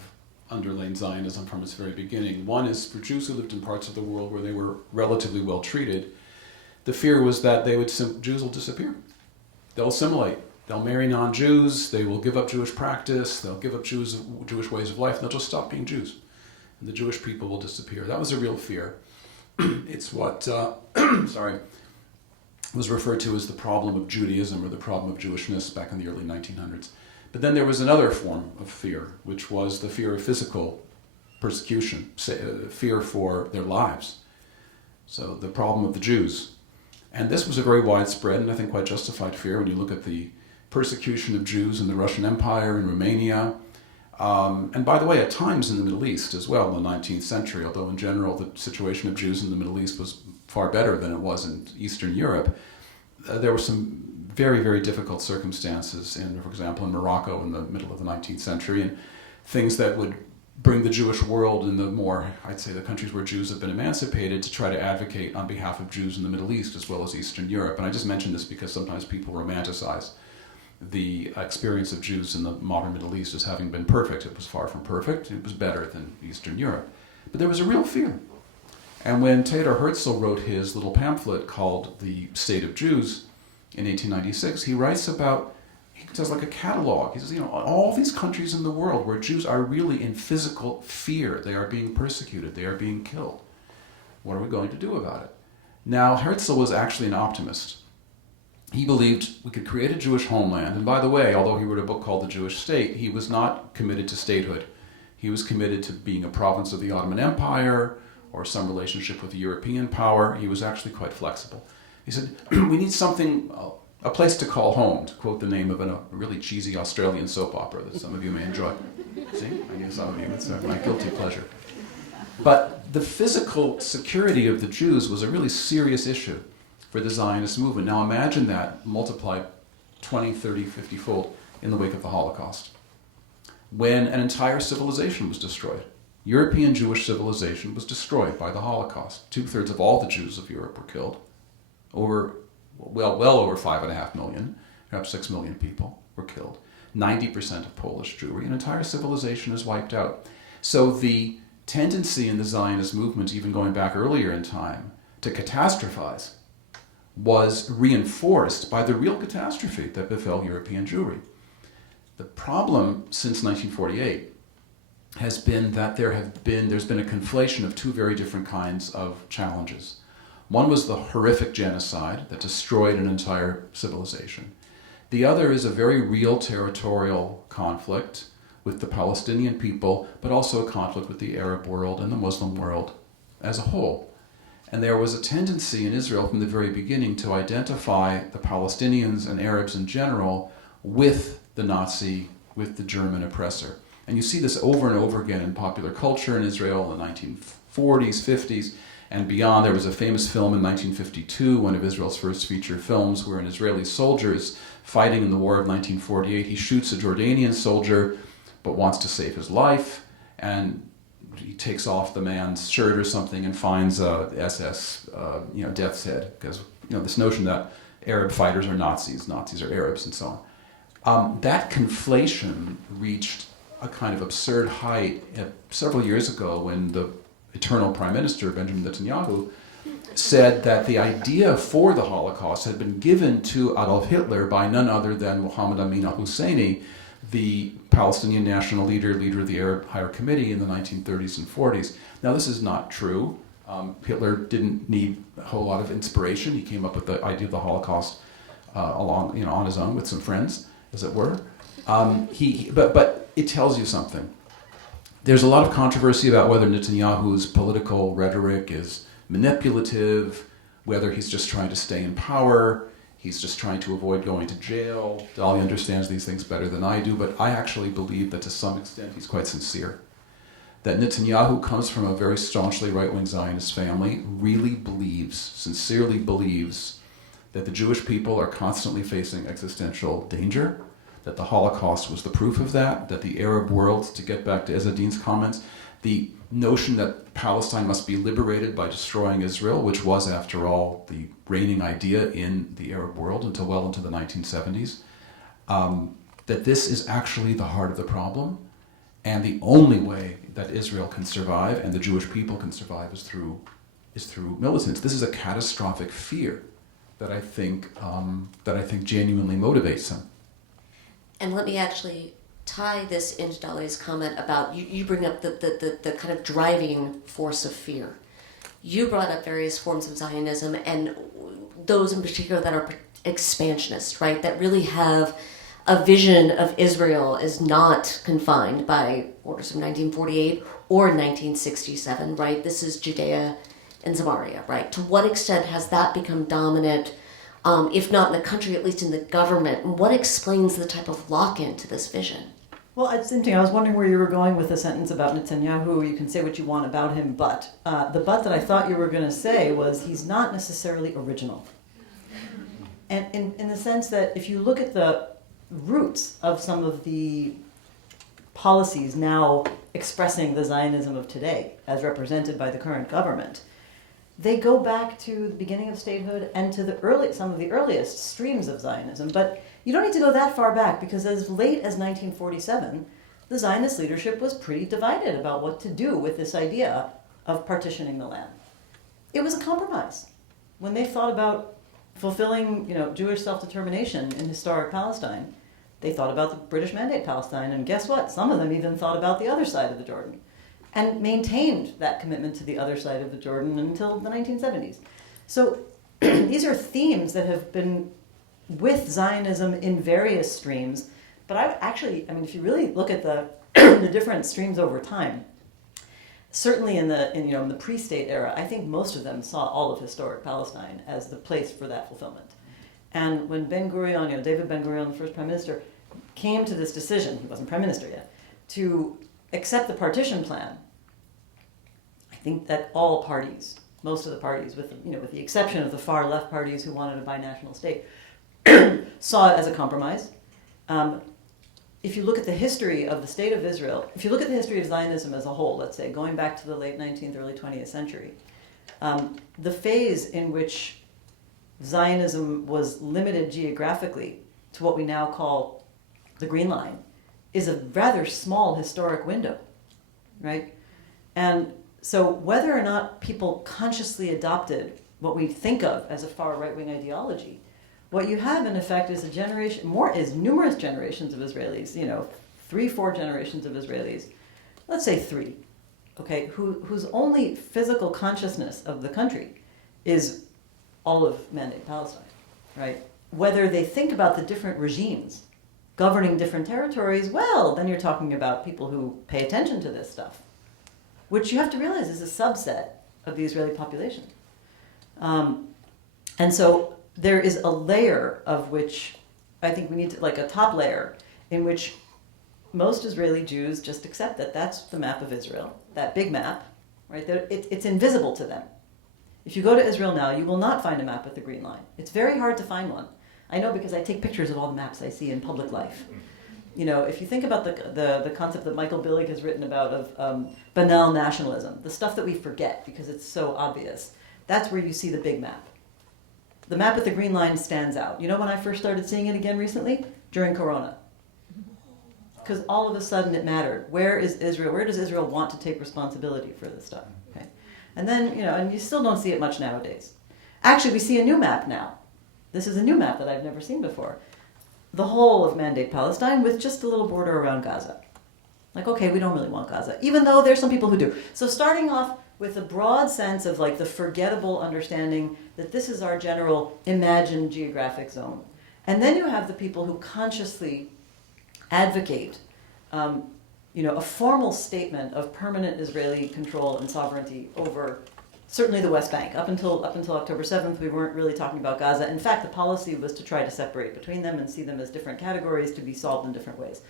underlain Zionism from its very beginning. One is for Jews who lived in parts of the world where they were relatively well treated. The fear was that Jews will disappear. They'll assimilate. They'll marry non-Jews. They will give up Jewish practice. They'll give up Jewish ways of life. They'll just stop being Jews, and the Jewish people will disappear. That was a real fear. It's what was referred to as the problem of Judaism or the problem of Jewishness back in the early 1900s. But then there was another form of fear, which was the fear of physical persecution, fear for their lives. So the problem of the Jews. And this was a very widespread and I think quite justified fear when you look at the persecution of Jews in the Russian Empire, in Romania, and by the way, at times in the Middle East as well in the 19th century, although in general the situation of Jews in the Middle East was far better than it was in Eastern Europe. There were some very, very difficult circumstances for example, in Morocco in the middle of the 19th century, and things that would bring the Jewish world in the countries where Jews have been emancipated to try to advocate on behalf of Jews in the Middle East as well as Eastern Europe. And I just mention this because sometimes people romanticize the experience of Jews in the modern Middle East as having been perfect. It was far from perfect. It was better than Eastern Europe. But there was a real fear. And when Theodor Herzl wrote his little pamphlet called The State of Jews in 1896, he does like a catalog. He says, all these countries in the world where Jews are really in physical fear, they are being persecuted, they are being killed. What are we going to do about it? Now, Herzl was actually an optimist. He believed we could create a Jewish homeland. And by the way, although he wrote a book called The Jewish State, he was not committed to statehood. He was committed to being a province of the Ottoman Empire or some relationship with a European power. He was actually quite flexible. He said, we need something, a place to call home, to quote the name of a really cheesy Australian soap opera that some of you may enjoy. See, I guess some of you, it's my guilty pleasure. But the physical security of the Jews was a really serious issue for the Zionist movement. Now imagine that multiplied 20, 30, 50-fold in the wake of the Holocaust, when an entire civilization was destroyed. European Jewish civilization was destroyed by the Holocaust. 2/3 of all the Jews of Europe were killed. Well over 5.5 million, perhaps 6 million people were killed. 90% of Polish Jewry. An entire civilization is wiped out. So the tendency in the Zionist movement, even going back earlier in time, to catastrophize was reinforced by the real catastrophe that befell European Jewry. The problem since 1948 has been that there's been a conflation of two very different kinds of challenges. One was the horrific genocide that destroyed an entire civilization. The other is a very real territorial conflict with the Palestinian people, but also a conflict with the Arab world and the Muslim world as a whole. And there was a tendency in Israel from the very beginning to identify the Palestinians and Arabs in general with the Nazi, with the German oppressor. And you see this over and over again in popular culture in Israel in the 1940s, 50s, and beyond. There was a famous film in 1952, one of Israel's first feature films, where an Israeli soldier is fighting in the war of 1948. He shoots a Jordanian soldier, but wants to save his life, and he takes off the man's shirt or something and finds a SS, death's head, because this notion that Arab fighters are Nazis are Arabs, and so on. That conflation reached a kind of absurd height several years ago when the eternal Prime Minister, Benjamin Netanyahu, said that the idea for the Holocaust had been given to Adolf Hitler by none other than Mohammed Amin al-Husseini, the Palestinian national leader of the Arab Higher Committee in the 1930s and 40s. Now, this is not true. Hitler didn't need a whole lot of inspiration. He came up with the idea of the Holocaust on his own with some friends, as it were. But it tells you something. There's a lot of controversy about whether Netanyahu's political rhetoric is manipulative, whether he's just trying to stay in power, he's just trying to avoid going to jail. Dahlia understands these things better than I do, but I actually believe that to some extent he's quite sincere. That Netanyahu comes from a very staunchly right-wing Zionist family, really believes, sincerely believes, that the Jewish people are constantly facing existential danger, that the Holocaust was the proof of that the Arab world, to get back to Ezzedine's comments, the notion that Palestine must be liberated by destroying Israel, which was, after all, the reigning idea in the Arab world until well into the 1970s, that this is actually the heart of the problem, and the only way that Israel can survive and the Jewish people can survive is through militants. This is a catastrophic fear that I think genuinely motivates him. And let me actually tie this into Dahlia's comment about, you bring up the kind of driving force of fear. You brought up various forms of Zionism, and those in particular that are expansionist, right? That really have a vision of Israel as not confined by orders of 1948 or 1967, right? This is Judea and Samaria, right? To what extent has that become dominant, if not in the country, at least in the government? And what explains the type of lock-in to this vision? Well, it's interesting. I was wondering where you were going with the sentence about Netanyahu. You can say what you want about him, but the but that I thought you were going to say was he's not necessarily original. And in the sense that if you look at the roots of some of the policies now expressing the Zionism of today, as represented by the current government, they go back to the beginning of statehood and to some of the earliest streams of Zionism. But you don't need to go that far back, because as late as 1947, the Zionist leadership was pretty divided about what to do with this idea of partitioning the land. It was a compromise. When they thought about fulfilling, Jewish self-determination in historic Palestine, they thought about the British Mandate Palestine, and guess what? Some of them even thought about the other side of the Jordan, and maintained that commitment to the other side of the Jordan until the 1970s. So these are themes that have been with Zionism in various streams, but if you really look at the the different streams over time, certainly in the pre-state era, I think most of them saw all of historic Palestine as the place for that fulfillment. And when Ben-Gurion, David Ben-Gurion, the first prime minister, came to this decision, he wasn't prime minister yet, to accept the partition plan, I think that all parties, most of the parties, with the exception of the far left parties who wanted a binational state, saw it as a compromise. If you look at the history of the state of Israel, if you look at the history of Zionism as a whole, let's say, going back to the late 19th, early 20th century, the phase in which Zionism was limited geographically to what we now call the Green Line is a rather small historic window, right? And so whether or not people consciously adopted what we think of as a far right-wing ideology, what you have in effect is numerous generations of Israelis, 3-4 generations of Israelis, let's say 3, okay, whose only physical consciousness of the country is all of Mandate Palestine, right? Whether they think about the different regimes governing different territories, well, then you're talking about people who pay attention to this stuff, which you have to realize is a subset of the Israeli population. And so there is a layer of which I think we need to, like a top layer, in which most Israeli Jews just accept that that's the map of Israel, that big map, right? It's invisible to them. If you go to Israel now, you will not find a map with the Green Line. It's very hard to find one. I know because I take pictures of all the maps I see in public life. If you think about the concept that Michael Billig has written about of banal nationalism, the stuff that we forget because it's so obvious, that's where you see the big map. The map with the Green Line stands out. You know when I first started seeing it again recently? During Corona. Because all of a sudden it mattered. Where is Israel? Where does Israel want to take responsibility for this stuff? Okay. And then, and you still don't see it much nowadays. Actually, we see a new map now. This is a new map that I've never seen before. The whole of Mandate Palestine with just a little border around Gaza. Like, okay, we don't really want Gaza, even though there's some people who do. So starting off with a broad sense of like the forgettable understanding that this is our general imagined geographic zone. And then you have the people who consciously advocate a formal statement of permanent Israeli control and sovereignty over certainly the West Bank. Up until October 7th, we weren't really talking about Gaza. In fact, the policy was to try to separate between them and see them as different categories to be solved in different ways.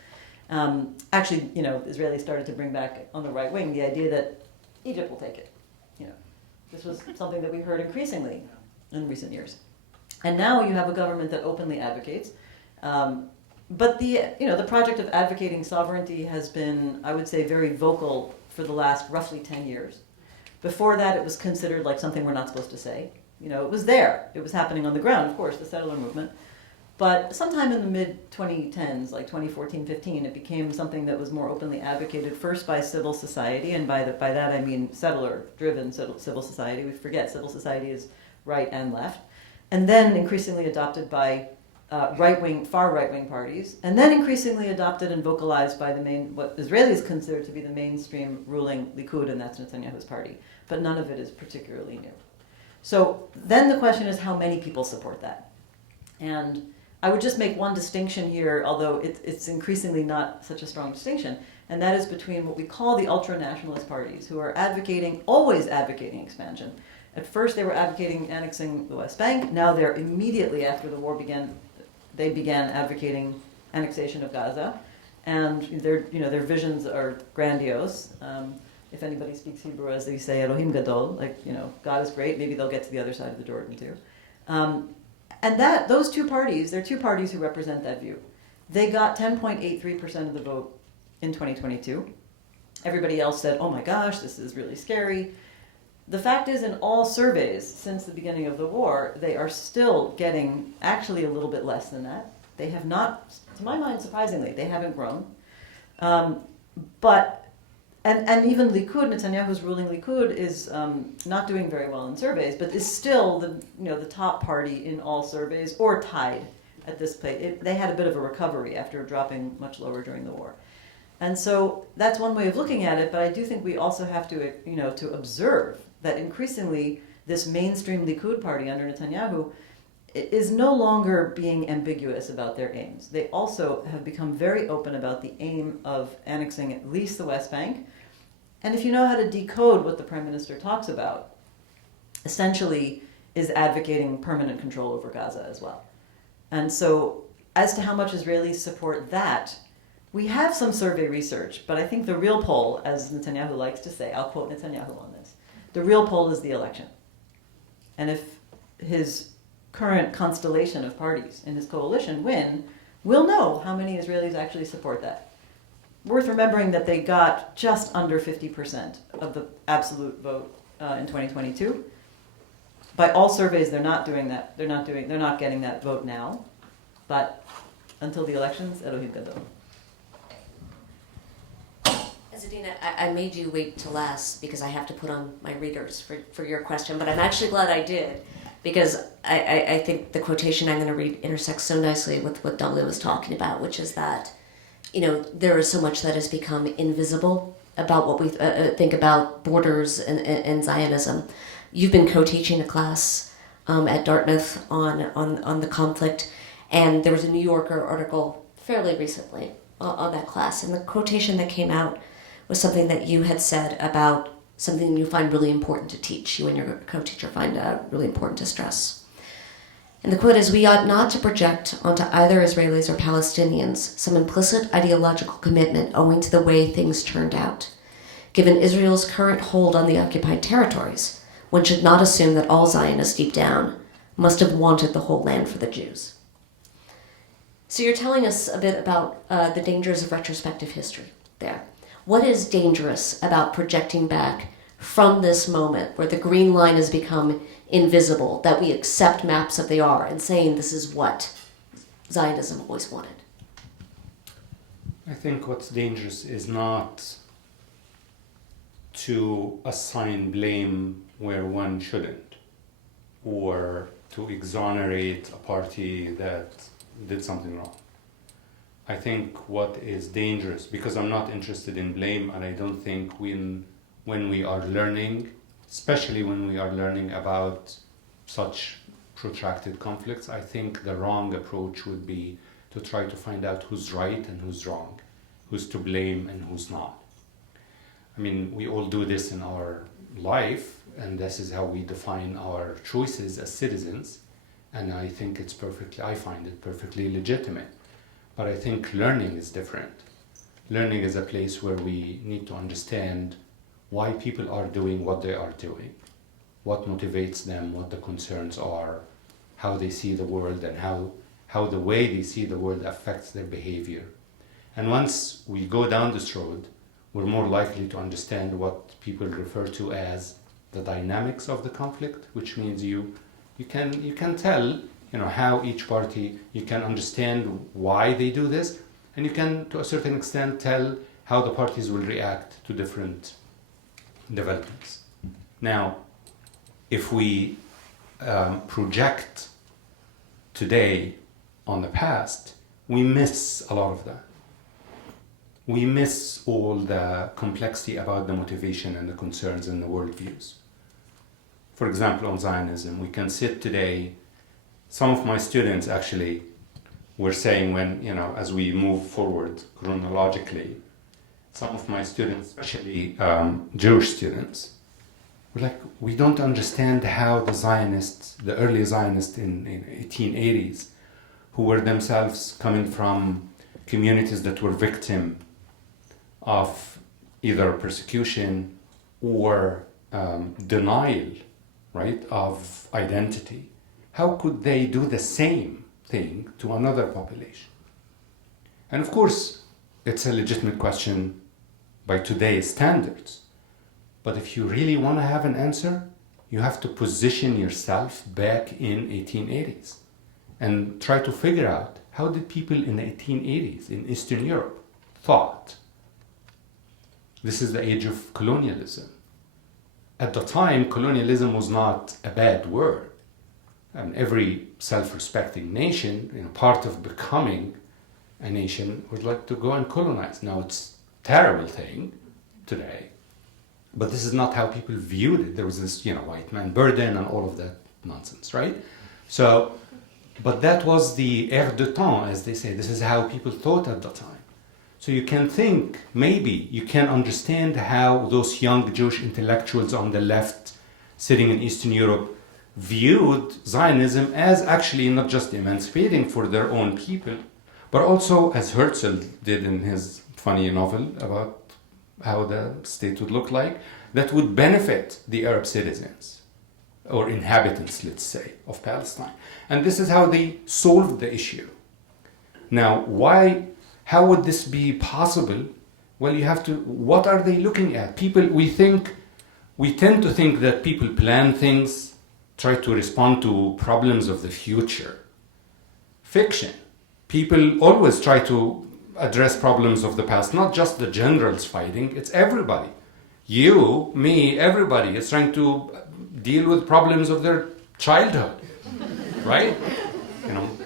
Actually, Israelis started to bring back on the right wing the idea that Egypt will take it. This was something that we heard increasingly in recent years. And now you have a government that openly advocates. But the project of advocating sovereignty has been, I would say, very vocal for the last roughly 10 years. Before that, it was considered like something we're not supposed to say. It was there. It was happening on the ground, of course, the settler movement. But sometime in the mid-2010s, like 2014-15, it became something that was more openly advocated first by civil society, and by that I mean settler-driven civil society. We forget civil society is right and left. And then increasingly adopted by far right-wing parties, and then increasingly adopted and vocalized by what Israelis consider to be the mainstream ruling Likud, and that's Netanyahu's party. But none of it is particularly new. So then the question is how many people support that? And I would just make one distinction here, although it's increasingly not such a strong distinction, and that is between what we call the ultra-nationalist parties, who are always advocating expansion. At first they were advocating annexing the West Bank. Now they're immediately after the war began advocating annexation of Gaza, and their visions are grandiose. If anybody speaks Hebrew, as they say, Elohim Gadol, God is great. Maybe they'll get to the other side of the Jordan too. And those two parties, they're two parties who represent that view. They got 10.83% of the vote in 2022. Everybody else said, "Oh my gosh, this is really scary." The fact is, in all surveys since the beginning of the war, they are still getting actually a little bit less than that. They have not, to my mind, surprisingly, they haven't grown. And even Likud, Netanyahu's ruling Likud, is not doing very well in surveys, but is still the top party in all surveys, or tied at this place. They had a bit of a recovery after dropping much lower during the war. And so that's one way of looking at it, but I do think we also have to observe that increasingly this mainstream Likud party under Netanyahu is no longer being ambiguous about their aims. They also have become very open about the aim of annexing at least the West Bank. And if you know how to decode what the Prime Minister talks about, essentially is advocating permanent control over Gaza as well. And so as to how much Israelis support that, we have some survey research, but I think the real poll, as Netanyahu likes to say, I'll quote Netanyahu on this, the real poll is the election. And if his current constellation of parties in his coalition win, we'll know how many Israelis actually support that. Worth remembering that they got just under 50% of the absolute vote in 2022. By all surveys, they're not doing that. They're not getting that vote now. But until the elections, Elohim Gadol. Ezzedine, I made you wait till last because I have to put on my readers for your question, but I'm actually glad I did, because I think the quotation I'm going to read intersects so nicely with what Dahlia was talking about, which is that, there is so much that has become invisible about what we think about borders and Zionism. You've been co-teaching a class at Dartmouth on the conflict, and there was a New Yorker article fairly recently on that class, and the quotation that came out was something that you had said about something you find really important to teach, you and your co-teacher find really important to stress. And the quote is, "We ought not to project onto either Israelis or Palestinians some implicit ideological commitment owing to the way things turned out. Given Israel's current hold on the occupied territories, one should not assume that all Zionists deep down must have wanted the whole land for the Jews." So you're telling us a bit about the dangers of retrospective history there. What is dangerous about projecting back from this moment where the green line has become invisible, that we accept maps of the R and saying this is what Zionism always wanted? I think what's dangerous is not to assign blame where one shouldn't, or to exonerate a party that did something wrong. I think what is dangerous, because I'm not interested in blame, and I don't think when we are learning, especially when we are learning about such protracted conflicts, I think the wrong approach would be to try to find out who's right and who's wrong, who's to blame and who's not. I mean, we all do this in our life. and this is how we define our choices as citizens. And I think I find it perfectly legitimate. But I think learning is different. Learning is a place where we need to understand why people are doing what they are doing, what motivates them, what the concerns are, how they see the world, and how the way they see the world affects their behavior. And once we go down this road, we're more likely to understand what people refer to as the dynamics of the conflict, which means you can tell, how each party, you can understand why they do this, and you can, to a certain extent, tell how the parties will react to different developments. Now, if we project today on the past, we miss a lot of that. We miss all the complexity about the motivation and the concerns and the worldviews. For example, on Zionism, we can sit today, some of my students actually were saying when, as we move forward chronologically, some of my students, especially Jewish students, were like, we don't understand how the Zionists, the early Zionists in 1880s, who were themselves coming from communities that were victim of either persecution or denial, right, of identity. How could they do the same thing to another population? And of course, it's a legitimate question by today's standards. But if you really want to have an answer, you have to position yourself back in 1880s and try to figure out how did people in the 1880s in Eastern Europe thought. This is the age of colonialism. At the time, colonialism was not a bad word. And every self-respecting nation, part of becoming a nation, would like to go and colonize. Now, it's a terrible thing today, but this is not how people viewed it. There was this, white man burden and all of that nonsense, right? So, but that was the air de temps, as they say. This is how people thought at the time. So you can think, maybe you can understand how those young Jewish intellectuals on the left sitting in Eastern Europe viewed Zionism as actually not just emancipating for their own people, but also, as Herzl did in his funny novel about how the state would look like, that would benefit the Arab citizens, or inhabitants, let's say, of Palestine. And this is how they solved the issue. Now, how would this be possible? Well, what are they looking at? We tend to think that people plan things, try to respond to problems of the future. Fiction. People always try to address problems of the past, not just the generals fighting, it's everybody. You, me, everybody is trying to deal with problems of their childhood, right?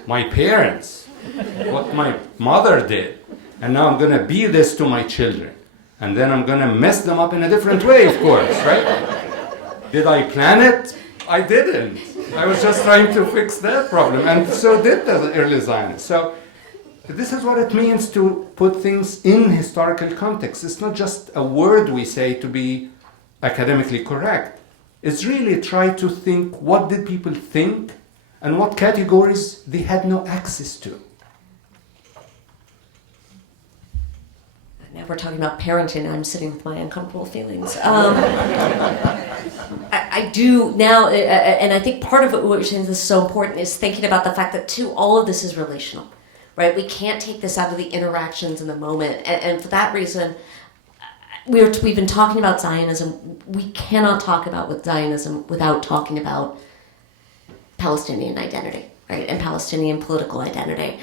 My parents, what my mother did, and now I'm going to be this to my children, and then I'm going to mess them up in a different way, of course, right? Did I plan it? I didn't. I was just trying to fix that problem, and so did the early Zionists. So this is what it means to put things in historical context. It's not just a word we say to be academically correct. It's really try to think, what did people think and what categories they had no access to. Now we're talking about parenting. I'm sitting with my uncomfortable feelings. I do now, and I think part of what you're saying is so important is thinking about the fact that, too, all of this is relational, right? We can't take this out of the interactions in the moment. And for that reason, we've been talking about Zionism. We cannot talk about Zionism without talking about Palestinian identity, right? And Palestinian political identity.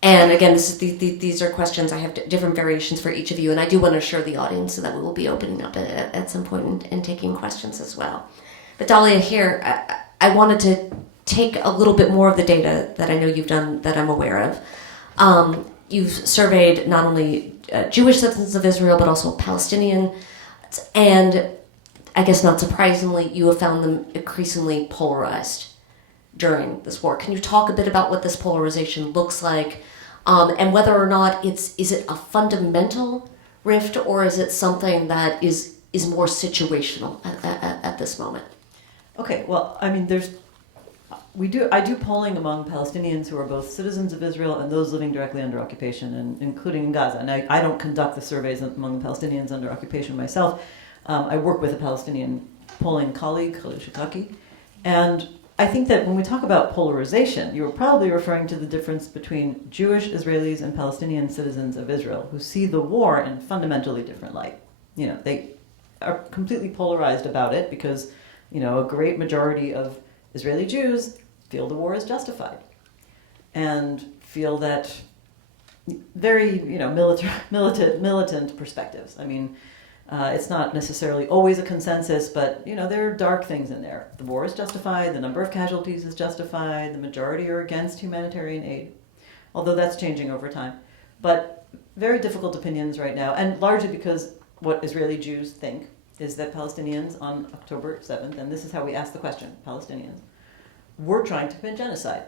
And again, these are questions. I have different variations for each of you, and I do want to assure the audience so that we will be opening up at some point and taking questions as well. But Dahlia, here, I wanted to take a little bit more of the data that I know you've done that I'm aware of. You've surveyed not only Jewish citizens of Israel, but also Palestinian, and I guess not surprisingly, you have found them increasingly polarized during this war. Can you talk a bit about what this polarization looks like, and whether or not is it a fundamental rift, or is it something that is more situational at this moment? Okay, well, I mean, I do polling among Palestinians who are both citizens of Israel and those living directly under occupation, and including in Gaza. And I don't conduct the surveys among Palestinians under occupation myself. I work with a Palestinian polling colleague, Khalil Shitaki. And I think that when we talk about polarization, you're probably referring to the difference between Jewish Israelis and Palestinian citizens of Israel who see the war in fundamentally different light. They are completely polarized about it because, a great majority of Israeli Jews feel the war is justified and feel that very, militant perspectives. I mean, it's not necessarily always a consensus, but, there are dark things in there. The war is justified, the number of casualties is justified, the majority are against humanitarian aid, although that's changing over time. But very difficult opinions right now, and largely because what Israeli Jews think is that Palestinians on October 7th, and this is how we ask the question, Palestinians, were trying to commit genocide.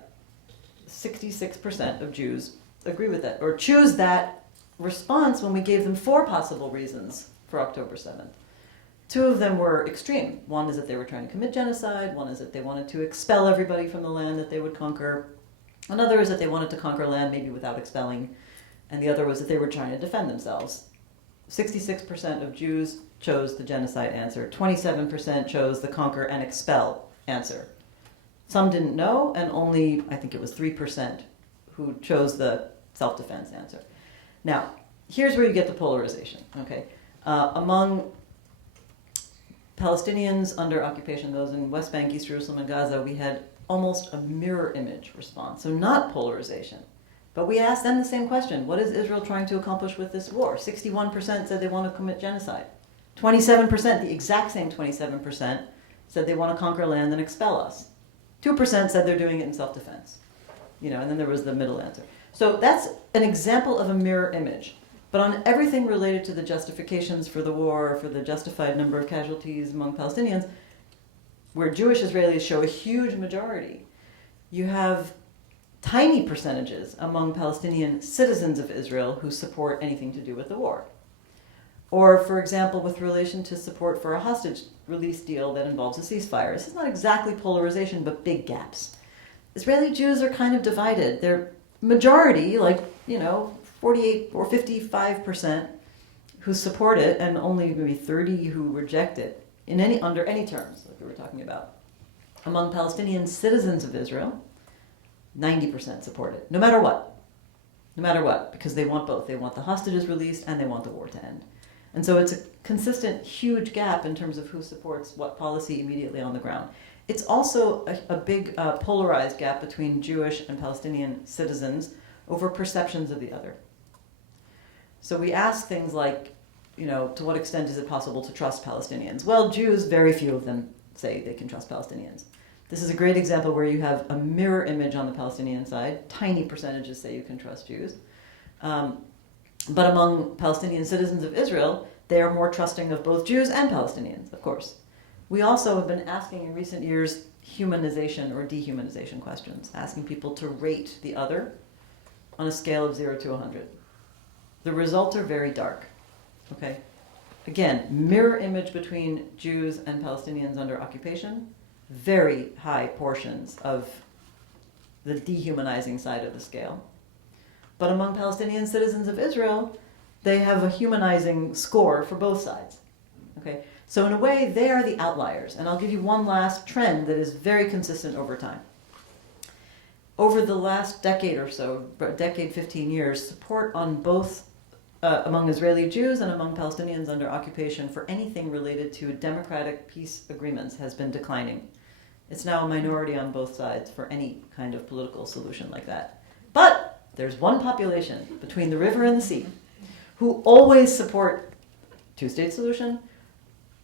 66% of Jews agree with that, or choose that response when we gave them 4 possible reasons for October 7th. 2 of them were extreme. One is that they were trying to commit genocide. One is that they wanted to expel everybody from the land that they would conquer. Another is that they wanted to conquer land maybe without expelling. And the other was that they were trying to defend themselves. 66% of Jews chose the genocide answer. 27% chose the conquer and expel answer. Some didn't know, and only, I think it was 3% who chose the self-defense answer. Now, here's where you get the polarization, okay? Among Palestinians under occupation, those in West Bank, East Jerusalem, and Gaza, we had almost a mirror image response. So not polarization. But we asked them the same question. What is Israel trying to accomplish with this war? 61% said they want to commit genocide. 27%, the exact same 27%, said they want to conquer land and expel us. 2% said they're doing it in self-defense. And then there was the middle answer. So that's an example of a mirror image. But on everything related to the justifications for the war, for the justified number of casualties among Palestinians, where Jewish Israelis show a huge majority, you have tiny percentages among Palestinian citizens of Israel who support anything to do with the war. Or, for example, with relation to support for a hostage release deal that involves a ceasefire. This is not exactly polarization, but big gaps. Israeli Jews are kind of divided. They're majority, 48 or 55% who support it, and only maybe 30 who reject it under any terms, like we were talking about. Among Palestinian citizens of Israel, 90% support it, no matter what. No matter what, because they want both. They want the hostages released and they want the war to end. And so it's a consistent, huge gap in terms of who supports what policy immediately on the ground. It's also a big polarized gap between Jewish and Palestinian citizens over perceptions of the other. So we ask things like, to what extent is it possible to trust Palestinians? Well, Jews, very few of them say they can trust Palestinians. This is a great example where you have a mirror image on the Palestinian side. Tiny percentages say you can trust Jews. But among Palestinian citizens of Israel, they are more trusting of both Jews and Palestinians, of course. We also have been asking in recent years humanization or dehumanization questions, asking people to rate the other on a scale of 0 to 100. The results are very dark, okay? Again, mirror image between Jews and Palestinians under occupation, very high portions of the dehumanizing side of the scale. But among Palestinian citizens of Israel, they have a humanizing score for both sides, okay? So in a way, they are the outliers. And I'll give you one last trend that is very consistent over time. Over the last decade or so, decade, 15 years, support on both among Israeli Jews and among Palestinians under occupation for anything related to democratic peace agreements has been declining. It's now a minority on both sides for any kind of political solution like that. But there's one population between the river and the sea who always support two-state solution,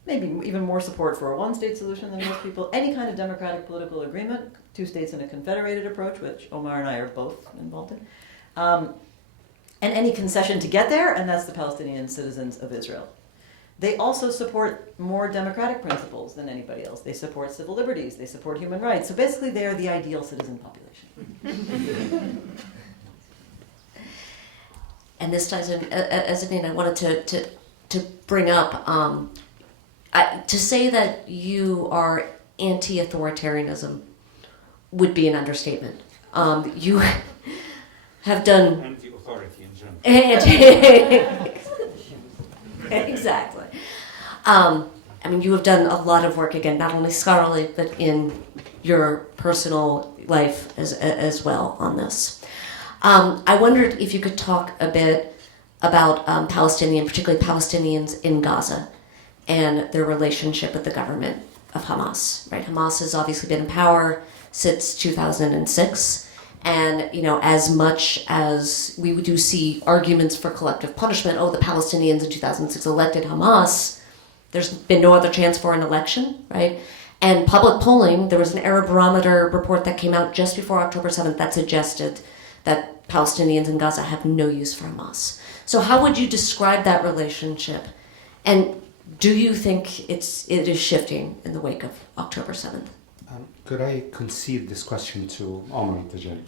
maybe even more support for a one-state solution than most people, any kind of democratic political agreement, 2 states in a confederated approach, which Omar and I are both involved in, and any concession to get there, and that's the Palestinian citizens of Israel. They also support more democratic principles than anybody else. They support civil liberties, they support human rights. So basically they are the ideal citizen population. And this ties in, Ezzedine, I wanted to bring up, to say that you are anti-authoritarianism would be an understatement. You have done Anti-authority in general. Exactly. I mean, you have done a lot of work, again, not only scholarly, but in your personal life as well on this. I wondered if you could talk a bit about particularly Palestinians in Gaza, and their relationship with the government of Hamas. Right? Hamas has obviously been in power since 2006, and as much as we do see arguments for collective punishment, the Palestinians in 2006 elected Hamas, there's been no other chance for an election, right? And public polling, there was an Arab Barometer report that came out just before October 7th that suggested that Palestinians in Gaza have no use for Hamas. So how would you describe that relationship? And do you think it is shifting in the wake of October 7th? Could I concede this question to Omar Dajani,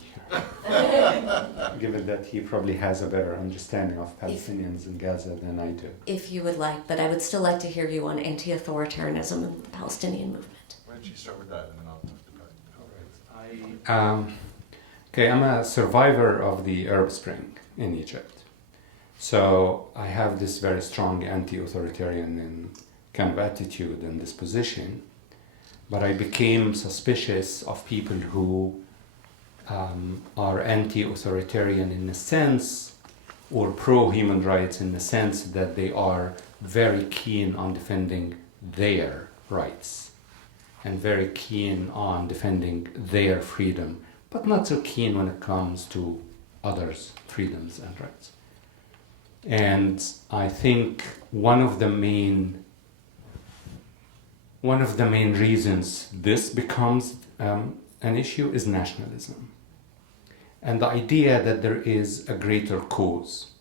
given that he probably has a better understanding of Palestinians in Gaza than I do? If you would like, but I would still like to hear you on anti-authoritarianism and the Palestinian movement. Why don't you start with that, and then I'll talk about it. Okay, I'm a survivor of the Arab Spring in Egypt. So I have this very strong anti-authoritarian kind of attitude and disposition, but I became suspicious of people who are anti-authoritarian in the sense, or pro-human rights in the sense that they are very keen on defending their rights and very keen on defending their freedom, but not so keen when it comes to others' freedoms and rights. And I think one of the main reasons this becomes an issue is nationalism. And the idea that there is a greater cause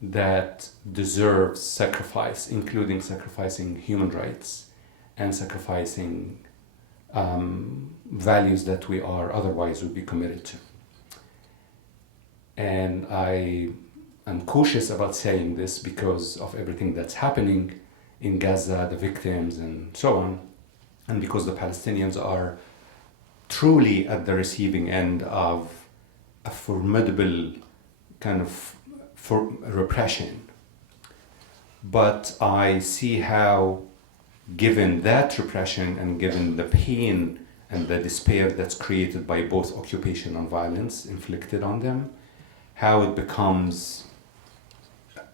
that deserves sacrifice, including sacrificing human rights and sacrificing values that we are otherwise would be committed to. And I'm cautious about saying this because of everything that's happening in Gaza, the victims and so on, and because the Palestinians are truly at the receiving end of a formidable kind of repression. But I see how, given that repression and given the pain and the despair that's created by both occupation and violence inflicted on them, how it becomes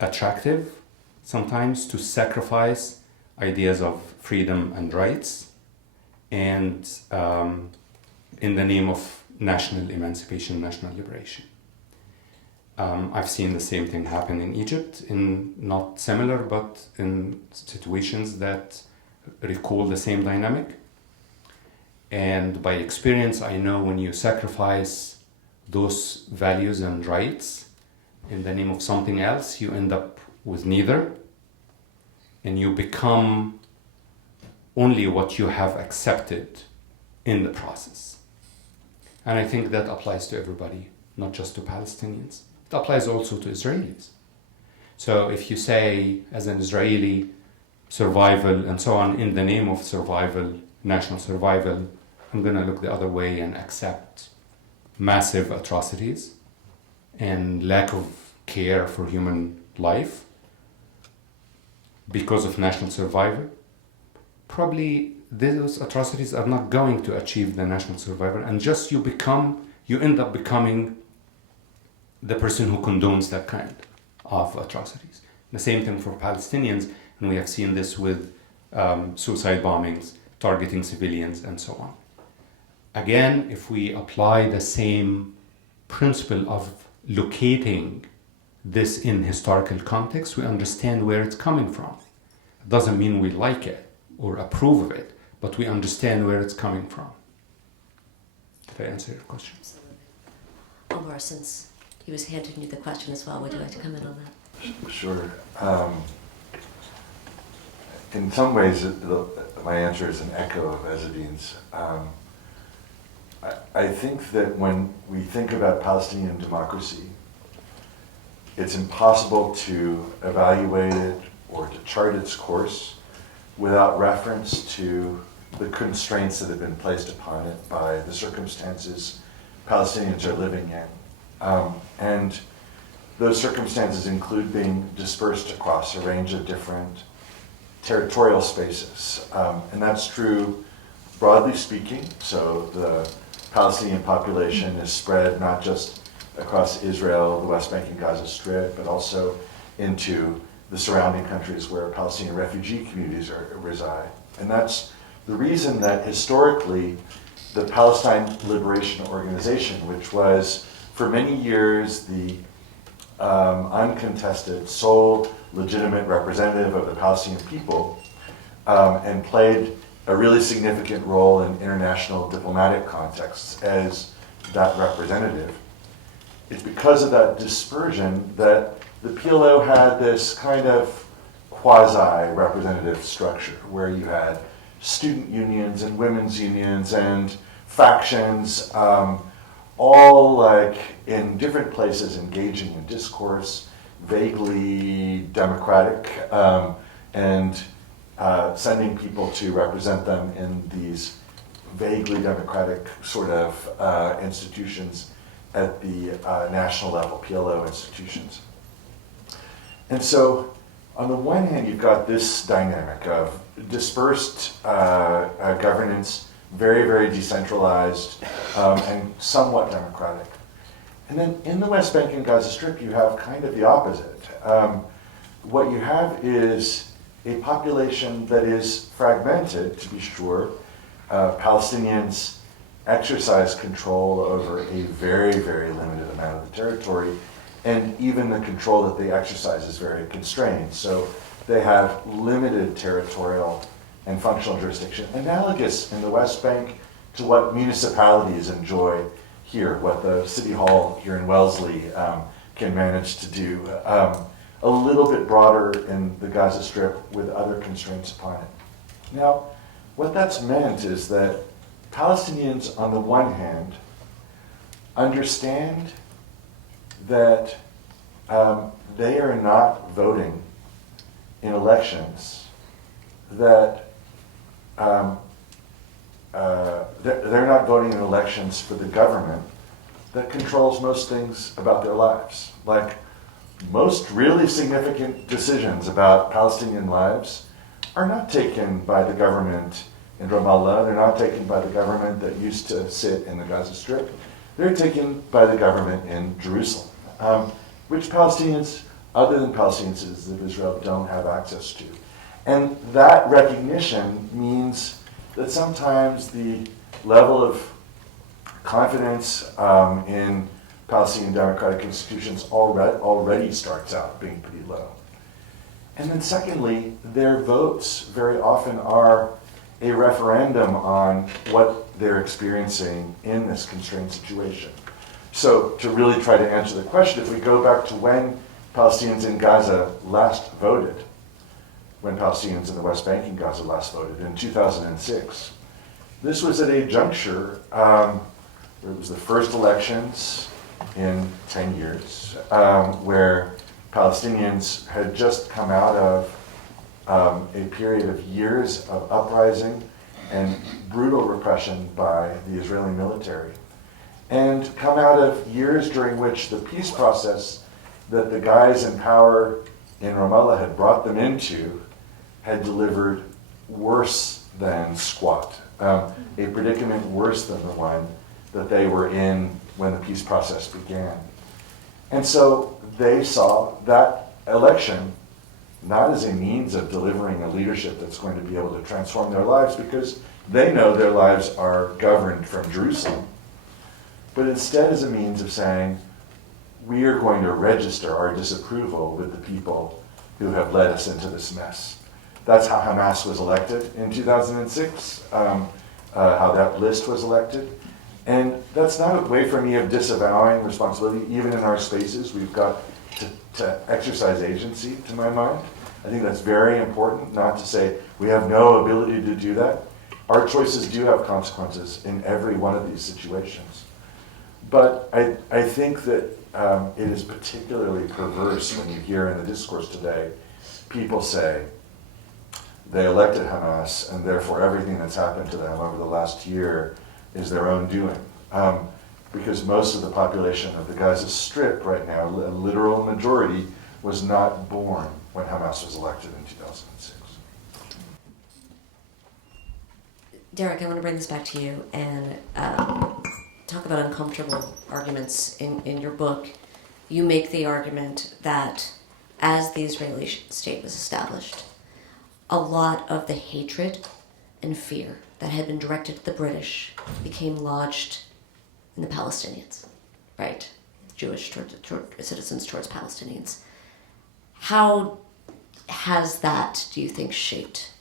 attractive sometimes to sacrifice ideas of freedom and rights and in the name of national emancipation, national liberation. I've seen the same thing happen in Egypt, in not similar, but in situations that recall the same dynamic. And by experience, I know when you sacrifice those values and rights in the name of something else, you end up with neither, and you become only what you have accepted in the process. And I think that applies to everybody, not just to Palestinians. It applies also to Israelis. So if you say, as an Israeli, survival and so on, in the name of survival, national survival, I'm going to look the other way and accept massive atrocities and lack of care for human life because of national survival, probably those atrocities are not going to achieve the national survival, and just you end up becoming the person who condones that kind of atrocities. The same thing for Palestinians, and we have seen this with suicide bombings, targeting civilians, and so on. Again, if we apply the same principle of locating this in historical context, we understand where it's coming from. It doesn't mean we like it or approve of it, but we understand where it's coming from. Did I answer your question? Omar, since he was handing you the question as well, would you like to comment on that? Sure. In some ways, my answer is an echo of Ezzedine's. I think that when we think about Palestinian democracy, it's impossible to evaluate it or to chart its course without reference to the constraints that have been placed upon it by the circumstances Palestinians are living in. And those circumstances include being dispersed across a range of different territorial spaces. And that's true broadly speaking. So the Palestinian population is spread not just across Israel, the West Bank and Gaza Strip, but also into the surrounding countries where Palestinian refugee communities reside. And that's the reason that historically the Palestine Liberation Organization, which was for many years the uncontested, sole legitimate representative of the Palestinian people, and played a really significant role in international diplomatic contexts as that representative. It's because of that dispersion that the PLO had this kind of quasi-representative structure where you had student unions and women's unions and factions, all like in different places engaging in discourse, vaguely democratic, and sending people to represent them in these vaguely democratic sort of institutions at the national level, PLO institutions. And so on the one hand, you've got this dynamic of dispersed governance, very, very decentralized, and somewhat democratic. And then in the West Bank and Gaza Strip, you have kind of the opposite. What you have is a population that is fragmented, to be sure. Palestinians exercise control over a very, very limited amount of the territory, and even the control that they exercise is very constrained. So they have limited territorial and functional jurisdiction, analogous in the West Bank to what municipalities enjoy here, what the City Hall here in Wellesley can manage to do. A little bit broader in the Gaza Strip with other constraints upon it. Now, what that's meant is that Palestinians, on the one hand, understand that they are not voting in elections, that they're not voting in elections for the government that controls most things about their lives. Like most really significant decisions about Palestinian lives are not taken by the government in Ramallah, they're not taken by the government that used to sit in the Gaza Strip, they're taken by the government in Jerusalem, which Palestinians, other than Palestinian citizens of Israel, don't have access to. And that recognition means that sometimes the level of confidence in Palestinian democratic institutions already starts out being pretty low. And then secondly, their votes very often are a referendum on what they're experiencing in this constrained situation. So to really try to answer the question, if we go back to when Palestinians in Gaza last voted, when Palestinians in the West Bank and Gaza last voted in 2006, this was at a juncture where it was the first elections in 10 years, where Palestinians had just come out of a period of years of uprising and brutal repression by the Israeli military, and come out of years during which the peace process that the guys in power in Ramallah had brought them into had delivered worse than squat, a predicament worse than the one that they were in when the peace process began. And so they saw that election not as a means of delivering a leadership that's going to be able to transform their lives, because they know their lives are governed from Jerusalem, but instead as a means of saying, we are going to register our disapproval with the people who have led us into this mess. That's how Hamas was elected in 2006, how that list was elected. And that's not a way for me of disavowing responsibility. Even in our spaces, we've got to exercise agency, to my mind. I think that's very important, not to say we have no ability to do that. Our choices do have consequences in every one of these situations. But I think that it is particularly perverse when you hear in the discourse today people say they elected Hamas, and therefore everything that's happened to them over the last year is their own doing. Because most of the population of the Gaza Strip right now, a literal majority, was not born when Hamas was elected in 2006. Derek, I want to bring this back to you and talk about uncomfortable arguments. In your book, you make the argument that as the Israeli state was established, a lot of the hatred and fear that had been directed at the British became lodged in the Palestinians, right? Jewish citizens towards Palestinians. How has that, do you think, shaped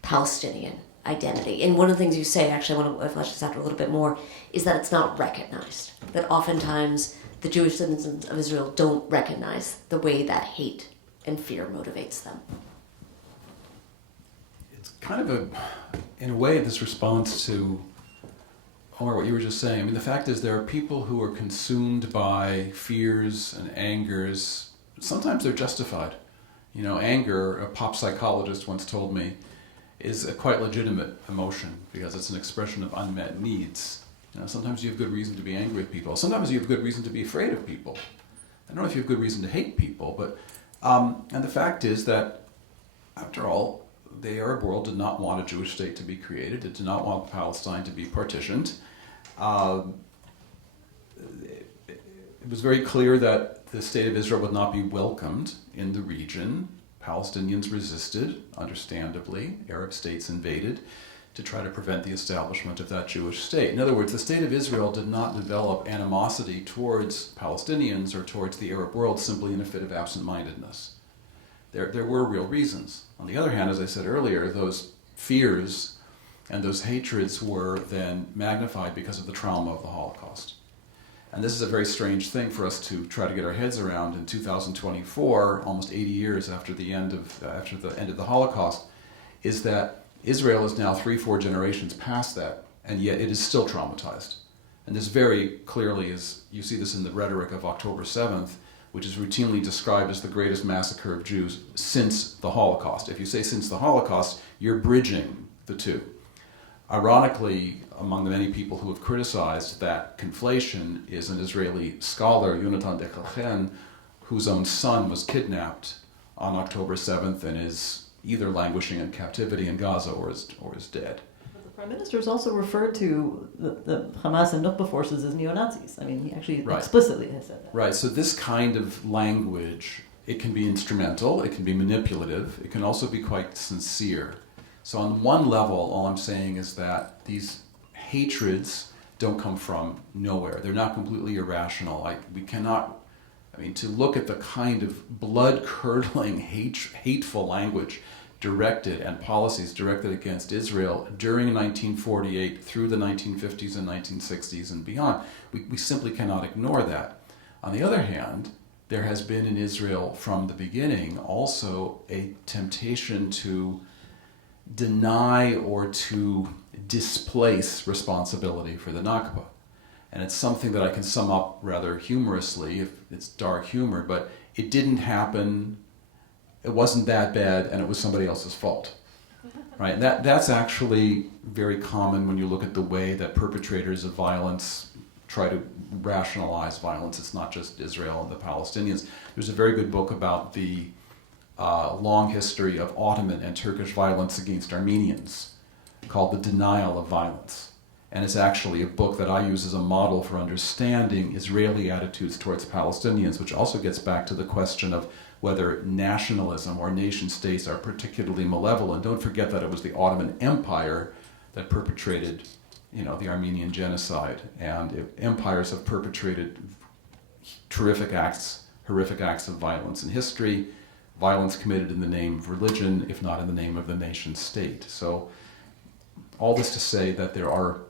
Palestinian identity? And one of the things you say, actually I want to flesh this out a little bit more, is that it's not recognized. That oftentimes the Jewish citizens of Israel don't recognize the way that hate and fear motivates them. It's kind of in a way, this response to, Omar, what you were just saying. I mean, the fact is there are people who are consumed by fears and angers. Sometimes they're justified. You know, anger, a pop psychologist once told me, is a quite legitimate emotion because it's an expression of unmet needs. You know, sometimes you have good reason to be angry with people. Sometimes you have good reason to be afraid of people. I don't know if you have good reason to hate people, but and the fact is that, after all, the Arab world did not want a Jewish state to be created. It did not want Palestine to be partitioned. It was very clear that the state of Israel would not be welcomed in the region. Palestinians resisted, understandably. Arab states invaded to try to prevent the establishment of that Jewish state. In other words, the state of Israel did not develop animosity towards Palestinians or towards the Arab world simply in a fit of absent-mindedness. There were real reasons. On the other hand, as I said earlier, those fears and those hatreds were then magnified because of the trauma of the Holocaust. And this is a very strange thing for us to try to get our heads around in 2024, almost 80 years after the end of the Holocaust, is that Israel is now 3-4 generations past that, and yet it is still traumatized. And this very clearly is, you see this in the rhetoric of October 7th, which is routinely described as the greatest massacre of Jews since the Holocaust. If you say since the Holocaust, you're bridging the two. Ironically, among the many people who have criticized that conflation is an Israeli scholar, Yonatan Dekalchen, whose own son was kidnapped on October 7th and is either languishing in captivity in Gaza or is dead. But the Prime Minister has also referred to the Hamas and Nukba forces as neo-Nazis. I mean, he actually explicitly has said that. Right, so this kind of language, it can be instrumental, it can be manipulative, it can also be quite sincere. So on one level, all I'm saying is that these hatreds don't come from nowhere. They're not completely irrational. To look at the kind of blood-curdling, hateful language directed and policies directed against Israel during 1948 through the 1950s and 1960s and beyond, we simply cannot ignore that. On the other hand, there has been in Israel from the beginning also a temptation to deny or to displace responsibility for the Nakba. And it's something that I can sum up rather humorously, if it's dark humor, but it didn't happen, it wasn't that bad, and it was somebody else's fault. Right? That's actually very common when you look at the way that perpetrators of violence try to rationalize violence. It's not just Israel and the Palestinians. There's a very good book about the long history of Ottoman and Turkish violence against Armenians called The Denial of Violence. And it's actually a book that I use as a model for understanding Israeli attitudes towards Palestinians, which also gets back to the question of whether nationalism or nation states are particularly malevolent. Don't forget that it was the Ottoman Empire that perpetrated, the Armenian genocide. And empires have perpetrated horrific acts of violence in history, violence committed in the name of religion, if not in the name of the nation state. So all this to say that there are,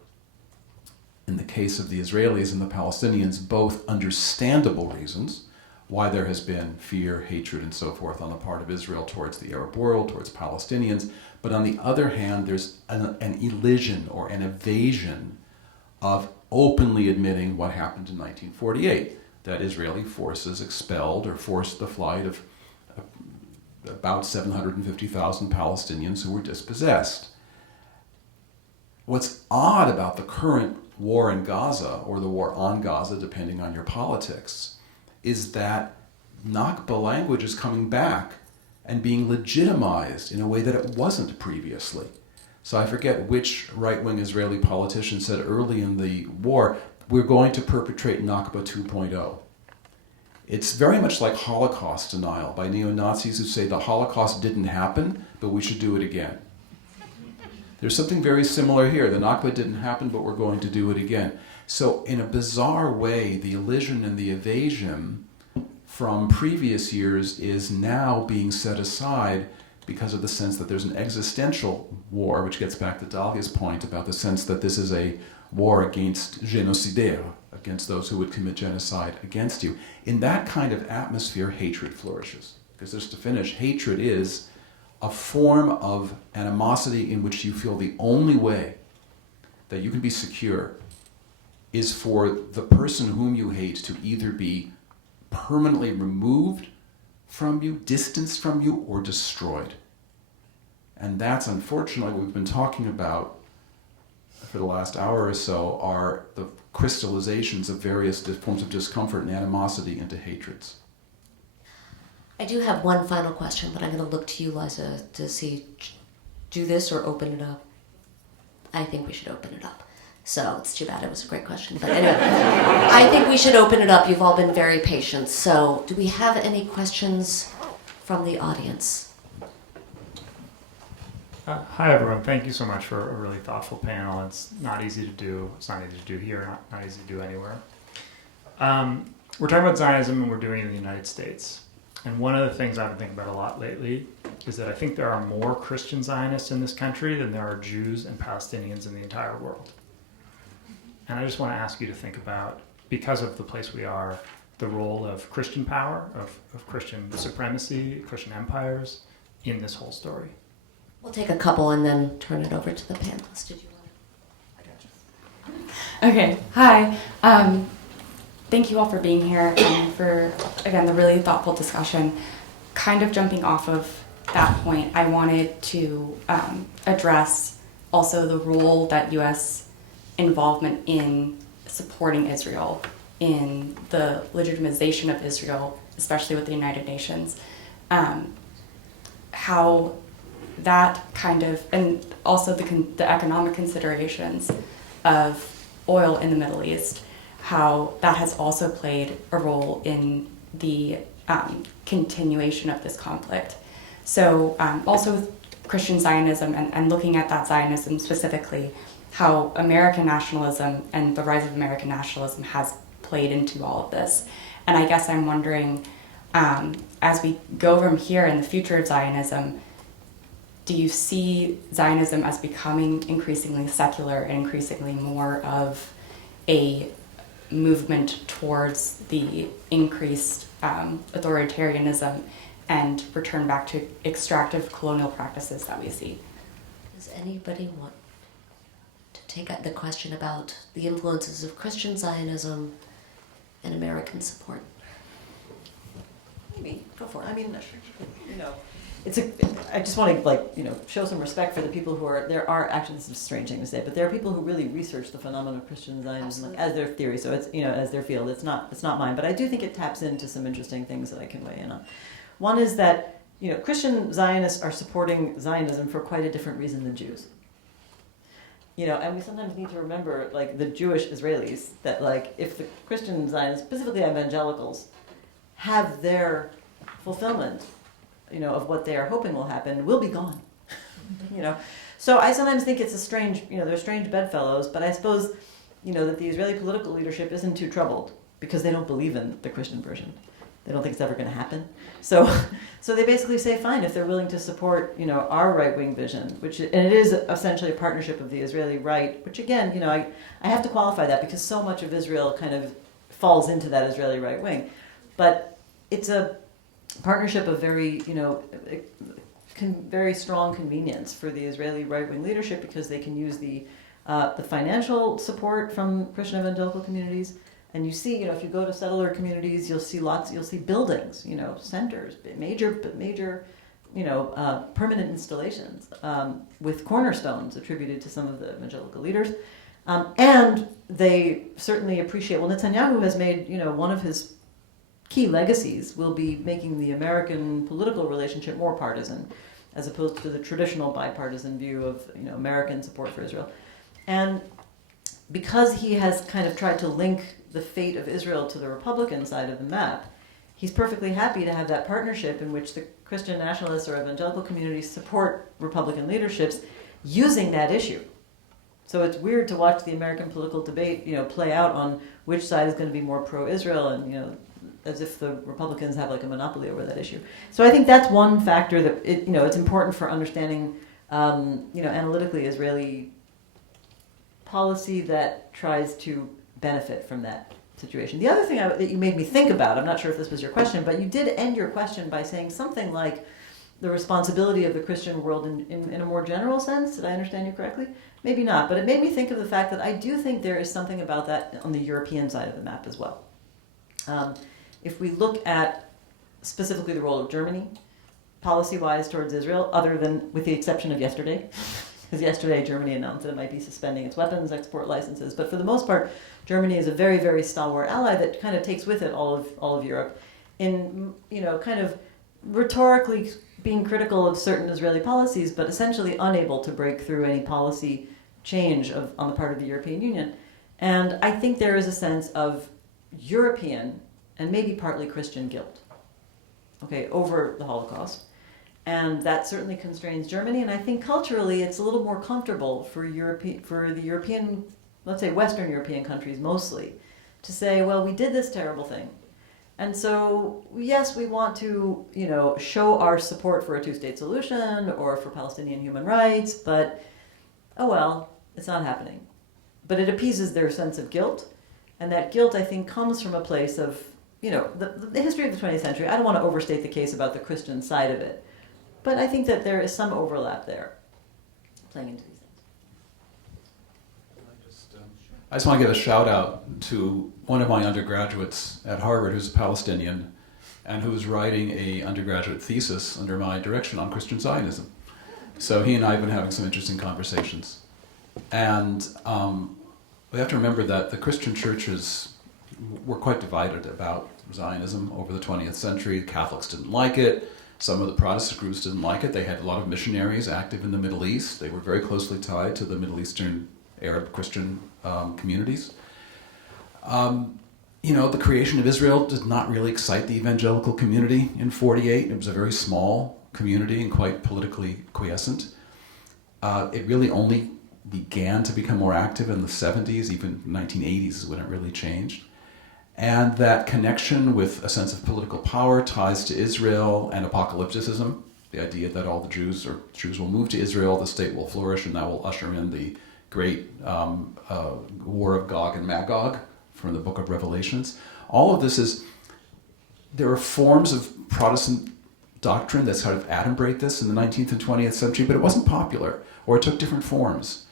in the case of the Israelis and the Palestinians, both understandable reasons why there has been fear, hatred, and so forth on the part of Israel towards the Arab world, towards Palestinians. But on the other hand, there's an elision or an evasion of openly admitting what happened in 1948, that Israeli forces expelled or forced the flight of about 750,000 Palestinians who were dispossessed. What's odd about the current war in Gaza, or the war on Gaza, depending on your politics, is that Nakba language is coming back and being legitimized in a way that it wasn't previously. So I forget which right-wing Israeli politician said early in the war, we're going to perpetrate Nakba 2.0. It's very much like Holocaust denial by neo-Nazis who say the Holocaust didn't happen, but we should do it again. There's something very similar here. The Nakba didn't happen, but we're going to do it again. So in a bizarre way, the elision and the evasion from previous years is now being set aside because of the sense that there's an existential war, which gets back to Dahlia's point about the sense that this is a war against génocidaires, against those who would commit genocide against you. In that kind of atmosphere, hatred flourishes. Because just to finish, hatred is a form of animosity in which you feel the only way that you can be secure is for the person whom you hate to either be permanently removed from you, distanced from you, or destroyed. And that's unfortunately what we've been talking about for the last hour or so, are the crystallizations of various forms of discomfort and animosity into hatreds. I do have one final question, but I'm going to look to you, Liza, to see, do this or open it up? I think we should open it up. So it's too bad, it was a great question. But anyway, I think we should open it up. You've all been very patient. So do we have any questions from the audience? Hi, everyone. Thank you so much for a really thoughtful panel. It's not easy to do. It's not easy to do here, not easy to do anywhere. We're talking about Zionism, and we're doing it in the United States. And one of the things I've been thinking about a lot lately is that I think there are more Christian Zionists in this country than there are Jews and Palestinians in the entire world. And I just want to ask you to think about, because of the place we are, the role of Christian power, of Christian supremacy, Christian empires in this whole story. We'll take a couple and then turn it over to the panelists. Did you want to? Okay, hi. Thank you all for being here and for, again, the really thoughtful discussion. Kind of jumping off of that point, I wanted to address also the role that U.S. involvement in supporting Israel, in the legitimization of Israel, especially with the United Nations, how that kind of, and also the economic considerations of oil in the Middle East, how that has also played a role in the continuation of this conflict. So also with Christian Zionism and looking at that Zionism specifically, how American nationalism and the rise of American nationalism has played into all of this. And I guess I'm wondering, as we go from here in the future of Zionism, do you see Zionism as becoming increasingly secular and increasingly more of a movement towards the increased authoritarianism and return back to extractive colonial practices that we see? Does anybody want to take up the question about the influences of Christian Zionism and American support? Maybe. Go for it. I mean, you know, I just want to show some respect for the people who are, there are, actually this is a strange thing to say, but there are people who really research the phenomenon of Christian Zionism as their theory, so it's, as their field. It's not mine, but I do think it taps into some interesting things that I can weigh in on. One is that, Christian Zionists are supporting Zionism for quite a different reason than Jews. And we sometimes need to remember, the Jewish Israelis, that, if the Christian Zionists, specifically evangelicals, have their fulfillment, of what they are hoping will happen, will be gone. So I sometimes think it's a strange, they're strange bedfellows, but I suppose, that the Israeli political leadership isn't too troubled because they don't believe in the Christian version. They don't think it's ever going to happen. So they basically say, fine, if they're willing to support, our right-wing vision, and it is essentially a partnership of the Israeli right, which again, I have to qualify that because so much of Israel kind of falls into that Israeli right wing. But it's a partnership of very, very strong convenience for the Israeli right-wing leadership because they can use the financial support from Christian evangelical communities. And you see, if you go to settler communities, you'll see buildings, centers, major permanent installations with cornerstones attributed to some of the evangelical leaders. And they certainly appreciate, well, Netanyahu has made, one of his key legacies will be making the American political relationship more partisan, as opposed to the traditional bipartisan view of, American support for Israel. And because he has kind of tried to link the fate of Israel to the Republican side of the map, he's perfectly happy to have that partnership in which the Christian nationalists or evangelical communities support Republican leaderships using that issue. So it's weird to watch the American political debate, play out on which side is going to be more pro-Israel, and as if the Republicans have like a monopoly over that issue. So I think that's one factor that it's important for understanding, analytically Israeli policy that tries to benefit from that situation. The other thing that you made me think about, I'm not sure if this was your question, but you did end your question by saying something like the responsibility of the Christian world in a more general sense. Did I understand you correctly? Maybe not, but it made me think of the fact that I do think there is something about that on the European side of the map as well. If we look at specifically the role of Germany, policy-wise towards Israel, other than with the exception of yesterday, because yesterday Germany announced that it might be suspending its weapons export licenses, but for the most part, Germany is a very, very stalwart ally that kind of takes with it all of Europe in, kind of rhetorically being critical of certain Israeli policies, but essentially unable to break through any policy change on the part of the European Union. And I think there is a sense of European and maybe partly Christian guilt, over the Holocaust. And that certainly constrains Germany. And I think culturally it's a little more comfortable for the European, let's say Western European countries mostly, to say, well, we did this terrible thing. And so, yes, we want to, show our support for a two-state solution or for Palestinian human rights, but, oh well, it's not happening. But it appeases their sense of guilt. And that guilt, I think, comes from a place of, the history of the 20th century. I don't want to overstate the case about the Christian side of it. But I think that there is some overlap there, playing into these things. I just want to give a shout out to one of my undergraduates at Harvard who's a Palestinian and who's writing a undergraduate thesis under my direction on Christian Zionism. So he and I have been having some interesting conversations. And we have to remember that the Christian churches were quite divided about Zionism over the 20th century. The Catholics didn't like it. Some of the Protestant groups didn't like it. They had a lot of missionaries active in the Middle East. They were very closely tied to the Middle Eastern Arab Christian communities. The creation of Israel did not really excite the evangelical community in 1948. It was a very small community and quite politically quiescent. It really only began to become more active in the 70s, even 1980s is when it really changed. And that connection with a sense of political power, ties to Israel, and apocalypticism, the idea that all the Jews will move to Israel, the state will flourish, and that will usher in the great war of Gog and Magog from the book of Revelations. All of this there are forms of Protestant doctrine that sort of adumbrate this in the 19th and 20th century, but it wasn't popular, or it took different forms.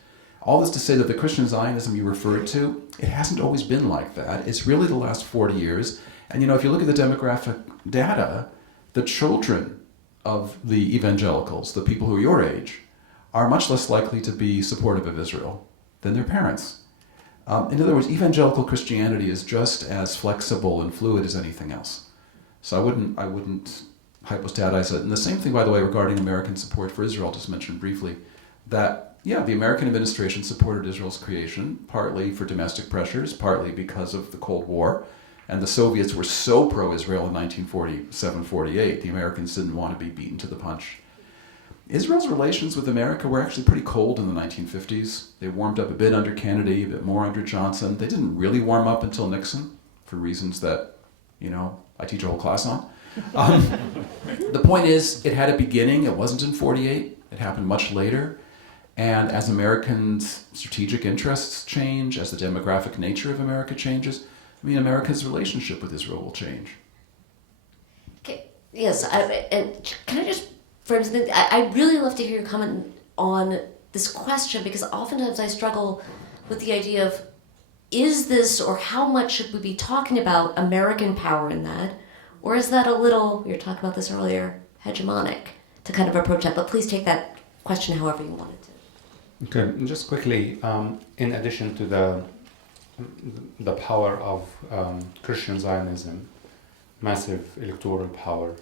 All this to say that the Christian Zionism you referred to, it hasn't always been like that. It's really the last 40 years. And if you look at the demographic data, the children of the evangelicals, the people who are your age, are much less likely to be supportive of Israel than their parents. In other words, evangelical Christianity is just as flexible and fluid as anything else. So I wouldn't hypostatize it. And the same thing, by the way, regarding American support for Israel, just mentioned briefly, that the American administration supported Israel's creation, partly for domestic pressures, partly because of the Cold War. And the Soviets were so pro-Israel in 1947-48, the Americans didn't want to be beaten to the punch. Israel's relations with America were actually pretty cold in the 1950s. They warmed up a bit under Kennedy, a bit more under Johnson. They didn't really warm up until Nixon, for reasons that, I teach a whole class on. The point is, it had a beginning. It wasn't in 1948. It happened much later. And as Americans' strategic interests change, as the demographic nature of America changes, America's relationship with Israel will change. Okay. Yes, and can I just, for instance, I'd really love to hear your comment on this question, because oftentimes I struggle with the idea of, is this, or how much should we be talking about American power in that, or is that a little, we were talking about this earlier, hegemonic? kind of approach that. But please take that question however you wanted to. Okay, and just quickly, in addition to the power of Christian Zionism, massive electoral power,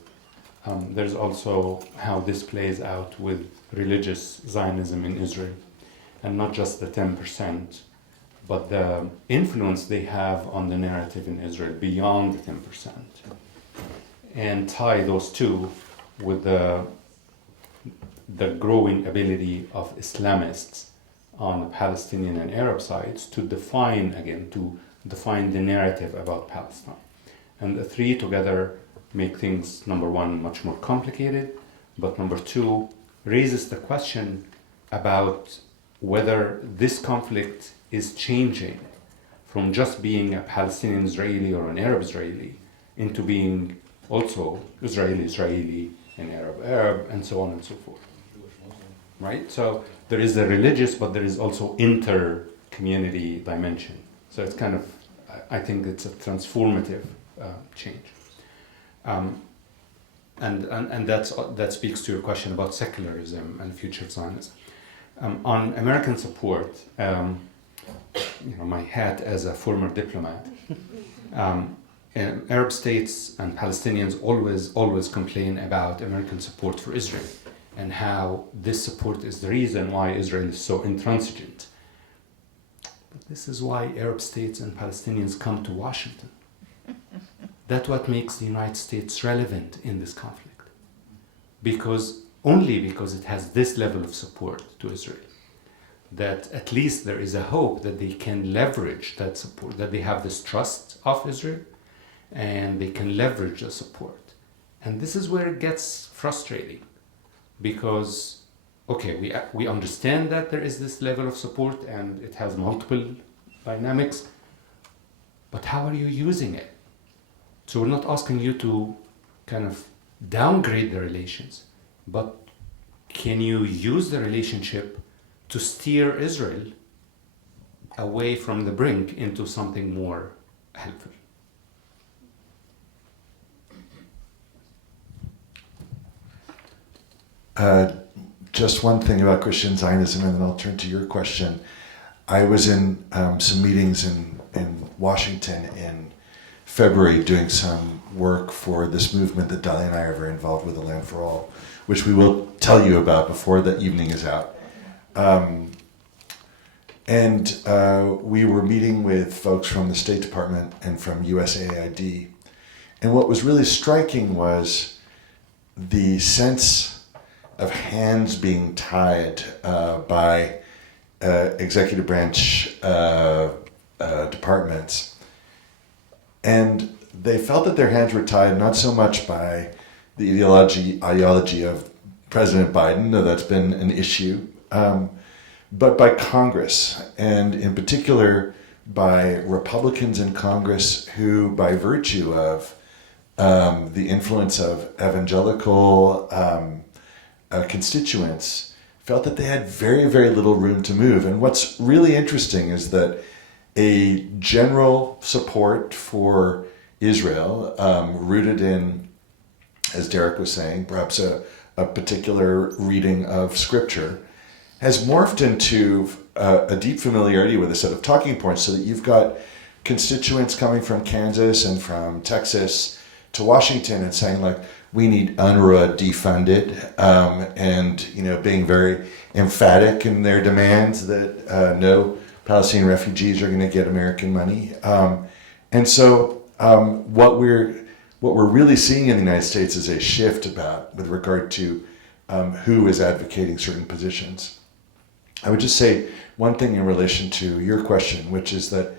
there's also how this plays out with religious Zionism in Israel, and not just the 10%, but the influence they have on the narrative in Israel beyond the 10%, and tie those two with the growing ability of Islamists on the Palestinian and Arab sides to define the narrative about Palestine. And the three together make things, number one, much more complicated, but number two, raises the question about whether this conflict is changing from just being a Palestinian-Israeli or an Arab-Israeli into being also Israeli-Israeli and Arab, and so on and so forth. Right? So there is a religious, but there is also inter-community dimension. So it's kind of, I think it's a transformative change. And that speaks to your question about secularism and future Zionism. On American support, my hat as a former diplomat, Arab states and Palestinians always complain about American support for Israel and how this support is the reason why Israel is so intransigent. But this is why Arab states and Palestinians come to Washington. That's what makes the United States relevant in this conflict. Only because it has this level of support to Israel, that at least there is a hope that they can leverage that support, that they have this trust of Israel, and they can leverage the support. And this is where it gets frustrating, because, okay, we understand that there is this level of support and it has multiple dynamics, but how are you using it? So we're not asking you to kind of downgrade the relations, but can you use the relationship to steer Israel away from the brink into something more helpful? Just one thing about Christian Zionism, and then I'll turn to your question. I was in some meetings in Washington in February doing some work for this movement that Dahlia and I are very involved with, the Land for All, which we will tell you about before the evening is out. We were meeting with folks from the State Department and from USAID. And what was really striking was the sense of hands being tied by executive branch departments. And they felt that their hands were tied not so much by the ideology of President Biden, though that's been an issue, but by Congress, and in particular by Republicans in Congress who, by virtue of the influence of evangelical constituents, felt that they had very, very little room to move. And what's really interesting is that a general support for Israel, rooted in, as Derek was saying, perhaps a particular reading of Scripture, has morphed into a deep familiarity with a set of talking points, so that you've got constituents coming from Kansas and from Texas to Washington and saying, like, we need UNRWA defunded, and being very emphatic in their demands that no Palestinian refugees are going to get American money. And so what we're really seeing in the United States is a shift with regard to who is advocating certain positions. I would just say one thing in relation to your question, which is that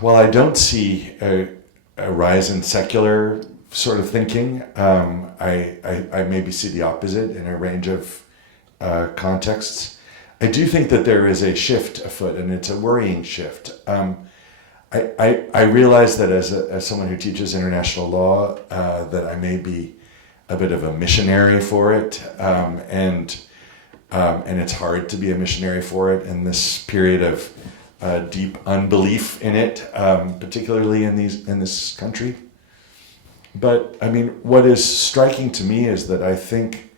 while I don't see a rise in secular sort of thinking, I maybe see the opposite in a range of contexts. I do think that there is a shift afoot, and it's a worrying shift. I realize that as someone who teaches international law, that I may be a bit of a missionary for it, and it's hard to be a missionary for it in this period of deep unbelief in it, particularly in this country. But I mean, what is striking to me is that I think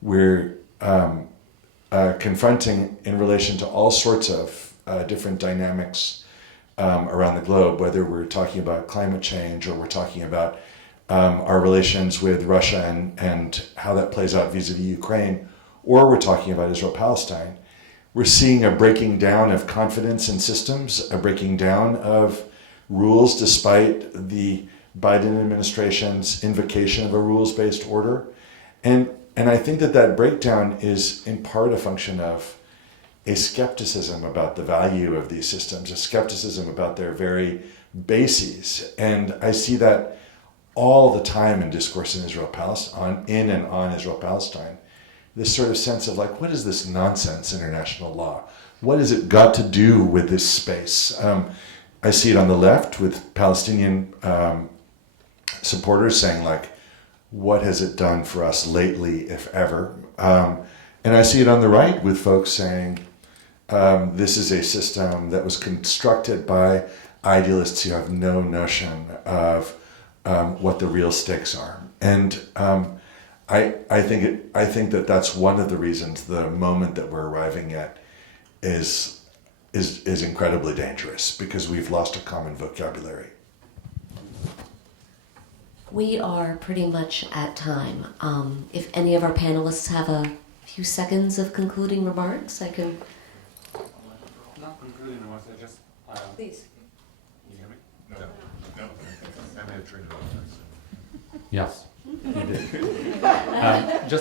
we're confronting in relation to all sorts of different dynamics around the globe, whether we're talking about climate change or we're talking about our relations with Russia and how that plays out vis-a-vis Ukraine, or we're talking about Israel-Palestine. We're seeing a breaking down of confidence in systems, a breaking down of rules despite the Biden administration's invocation of a rules-based order. And I think that breakdown is in part a function of a skepticism about the value of these systems, a skepticism about their very bases. And I see that all the time in discourse in Israel-Palestine, in and on Israel-Palestine, this sort of sense of like, what is this nonsense international law? What has it got to do with this space? I see it on the left with Palestinian supporters saying like, what has it done for us lately, if ever? And I see it on the right with folks saying, this is a system that was constructed by idealists who have no notion of what the real stakes are. And I think that that's one of the reasons the moment that we're arriving at is incredibly dangerous, because we've lost a common vocabulary. We are pretty much at time. If any of our panelists have a few seconds of concluding remarks, I can... Not concluding remarks, I just... Please. Can you hear me? No. I may have trained it. Yes.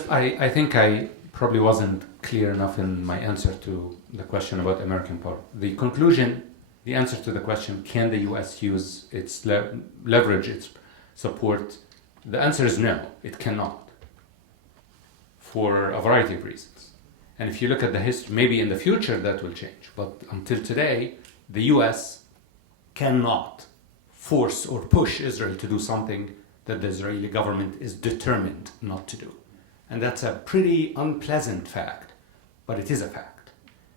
I think I probably wasn't clear enough in my answer to the question about American power. The conclusion, the answer to the question, can the U.S. use its leverage, its support? The answer is no, it cannot, for a variety of reasons. And if you look at the history, maybe in the future that will change, but until today, the U.S. cannot force or push Israel to do something that the Israeli government is determined not to do. And that's a pretty unpleasant fact, but it is a fact.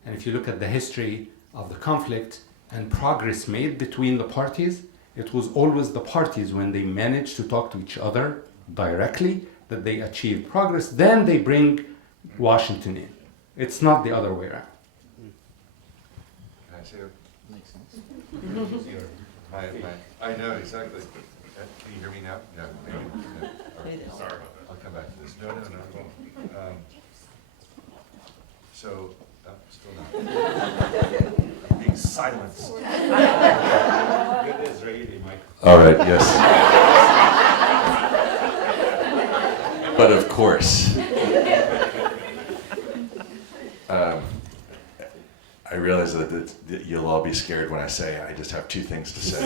And if you look at the history of the conflict and progress made between the parties, it was always the parties, when they managed to talk to each other directly, that they achieved progress. Then they bring Washington in. It's not the other way around. Can I say it? Makes sense. I know, exactly. Can you hear me now? No, maybe. No. Right. Sorry about that. I'll come back to this. No. So, still not. I'm being silenced. Good Israeli, Mike. All right, yes. But of course. I realize that you'll all be scared when I say I just have two things to say.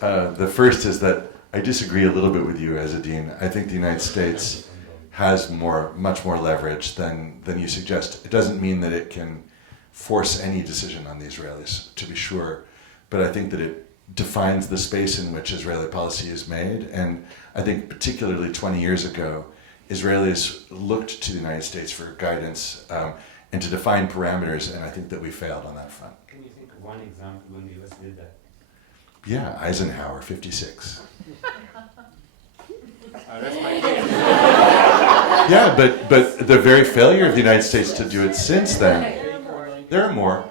The first is that I disagree a little bit with you, Ezzedine. I think the United States has much more leverage than you suggest. It doesn't mean that it can force any decision on the Israelis, to be sure, but I think that it defines the space in which Israeli policy is made. And I think particularly 20 years ago, Israelis looked to the United States for guidance and to define parameters, and I think that we failed on that front. Can you think of one example when the U.S. did that? Yeah, Eisenhower, 56. That's my case. Yeah, but the very failure of the United States to do it since then, there are more.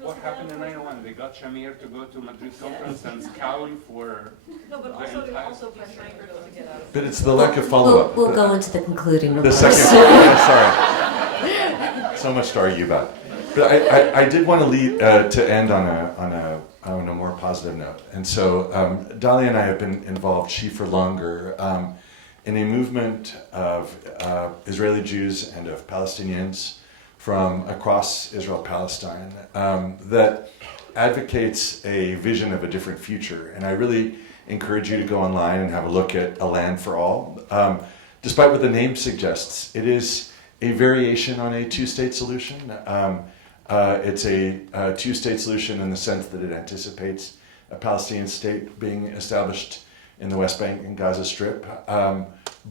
What happened in 9/11? They got Shamir to go to Madrid conference and scowl for... No, but also pressuring Erdogan to get out of. But it's the lack of follow-up. We'll go into the concluding The remarks. second, sorry. So much to argue about. But I did want to end on a more positive note. And so Dahlia and I have been involved, she for longer, in a movement of Israeli Jews and of Palestinians from across Israel-Palestine that advocates a vision of a different future. And I really encourage you to go online and have a look at A Land for All. Despite what the name suggests, it is a variation on a two-state solution. It's a two-state solution in the sense that it anticipates a Palestinian state being established in the West Bank and Gaza Strip,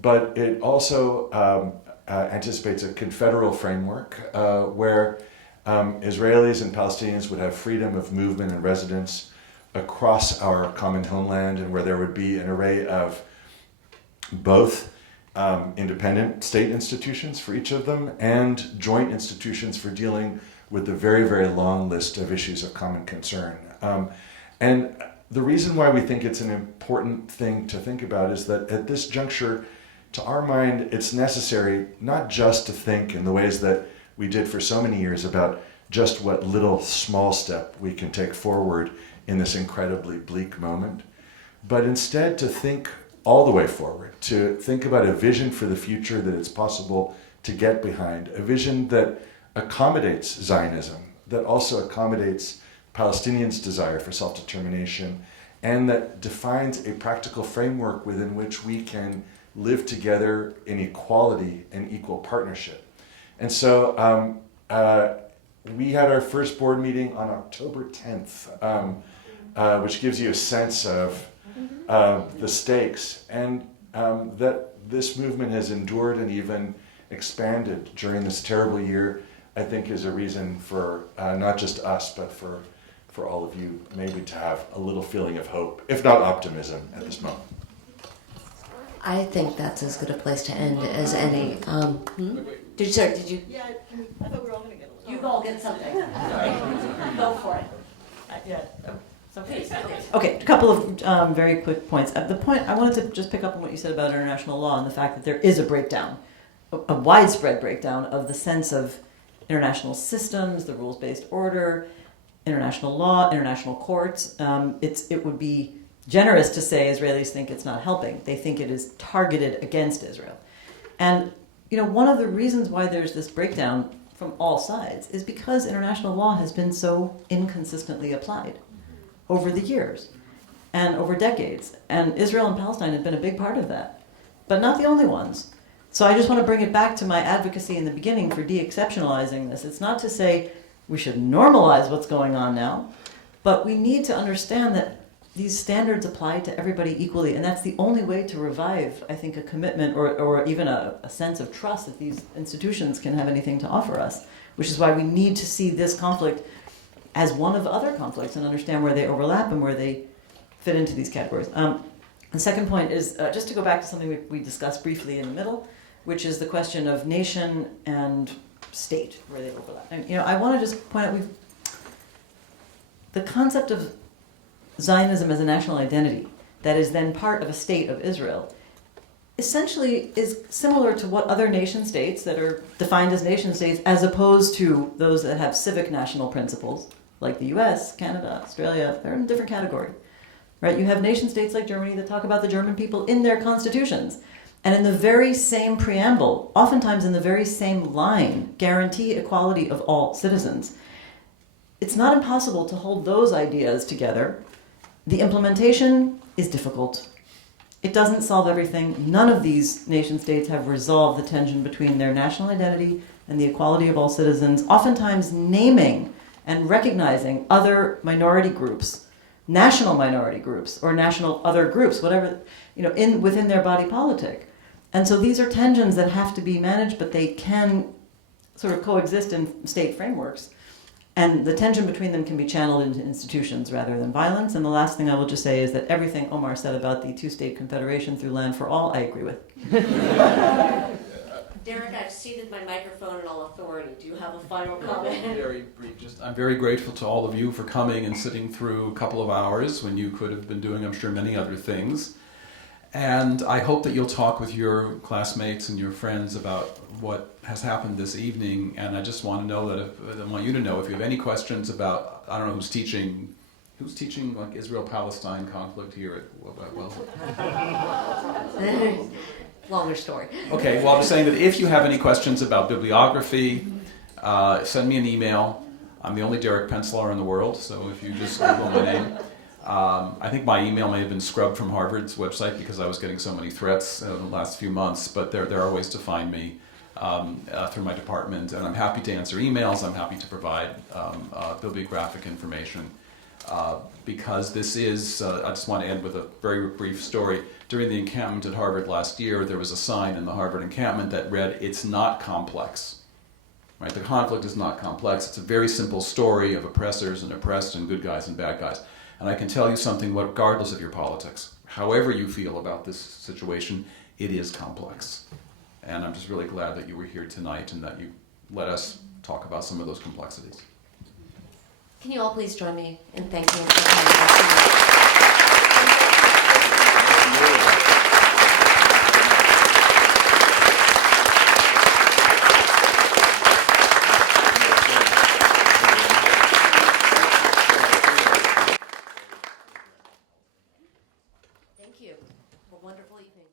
but it also anticipates a confederal framework where Israelis and Palestinians would have freedom of movement and residence across our common homeland, and where there would be an array of both independent state institutions for each of them and joint institutions for dealing with the very, very long list of issues of common concern. And the reason why we think it's an important thing to think about is that at this juncture, to our mind, it's necessary not just to think in the ways that we did for so many years about just what little small step we can take forward in this incredibly bleak moment, but instead to think all the way forward, to think about a vision for the future that it's possible to get behind, a vision that accommodates Zionism, that also accommodates Palestinians' desire for self-determination, and that defines a practical framework within which we can live together in equality and equal partnership. And so we had our first board meeting on October 10th, which gives you a sense of the stakes, and that this movement has endured and even expanded during this terrible year, I think is a reason for not just us, but for all of you maybe to have a little feeling of hope, if not optimism, at this moment. I think that's as good a place to end as any. Did you? Yeah, I thought we were all going to get a little. You all get something. Go for it. Yeah. Okay, a couple of very quick points. The point I wanted to just pick up on what you said about international law and the fact that there is a breakdown, a widespread breakdown of the sense of international systems, the rules-based order, international law, international courts. It would be generous to say Israelis think it's not helping. They think it is targeted against Israel. And one of the reasons why there's this breakdown from all sides is because international law has been so inconsistently applied over the years and over decades. And Israel and Palestine have been a big part of that, but not the only ones. So I just want to bring it back to my advocacy in the beginning for de-exceptionalizing this. It's not to say we should normalize what's going on now, but we need to understand that these standards apply to everybody equally, and that's the only way to revive, I think, a commitment or even a sense of trust that these institutions can have anything to offer us, which is why we need to see this conflict as one of other conflicts and understand where they overlap and where they fit into these categories. The second point is just to go back to something we discussed briefly in the middle, which is the question of nation and state, where they overlap. And, I want to just point out the concept of Zionism as a national identity that is then part of a state of Israel essentially is similar to what other nation states that are defined as nation states, as opposed to those that have civic national principles, like the US, Canada, Australia. They're in a different category, right? You have nation states like Germany that talk about the German people in their constitutions, and in the very same preamble, oftentimes in the very same line, guarantee equality of all citizens. It's not impossible to hold those ideas together. The implementation is difficult. It doesn't solve everything. None of these nation states have resolved the tension between their national identity and the equality of all citizens, oftentimes naming and recognizing other minority groups, national minority groups, or national other groups, whatever, within their body politic. And so these are tensions that have to be managed, but they can sort of coexist in state frameworks. And the tension between them can be channeled into institutions rather than violence. And the last thing I will just say is that everything Omar said about the two-state confederation through land for all, I agree with. Derek, I've ceded my microphone in all authority. Do you have a final comment? Very brief. I'm very grateful to all of you for coming and sitting through a couple of hours when you could have been doing, I'm sure, many other things. And I hope that you'll talk with your classmates and your friends about what has happened this evening. And I just want to know that I want you to know if you have any questions about, I don't know who's teaching like Israel-Palestine conflict here at Wellesley. Longer story. Okay, well, I'm saying that if you have any questions about bibliography, send me an email. I'm the only DerekPenslar in the world, so if you just Google my name. I think my email may have been scrubbed from Harvard's website because I was getting so many threats in the last few months, but there are ways to find me through my department, and I'm happy to answer emails. I'm happy to provide bibliographic information because this is, I just want to end with a very brief story. During the encampment at Harvard last year, there was a sign in the Harvard encampment that read, "It's not complex." Right? The conflict is not complex. It's a very simple story of oppressors and oppressed and good guys and bad guys. And I can tell you something, regardless of your politics, however you feel about this situation, it is complex. And I'm just really glad that you were here tonight and that you let us talk about some of those complexities. Can you all please join me in thanking him for coming tonight? Thank you. Have a wonderful evening.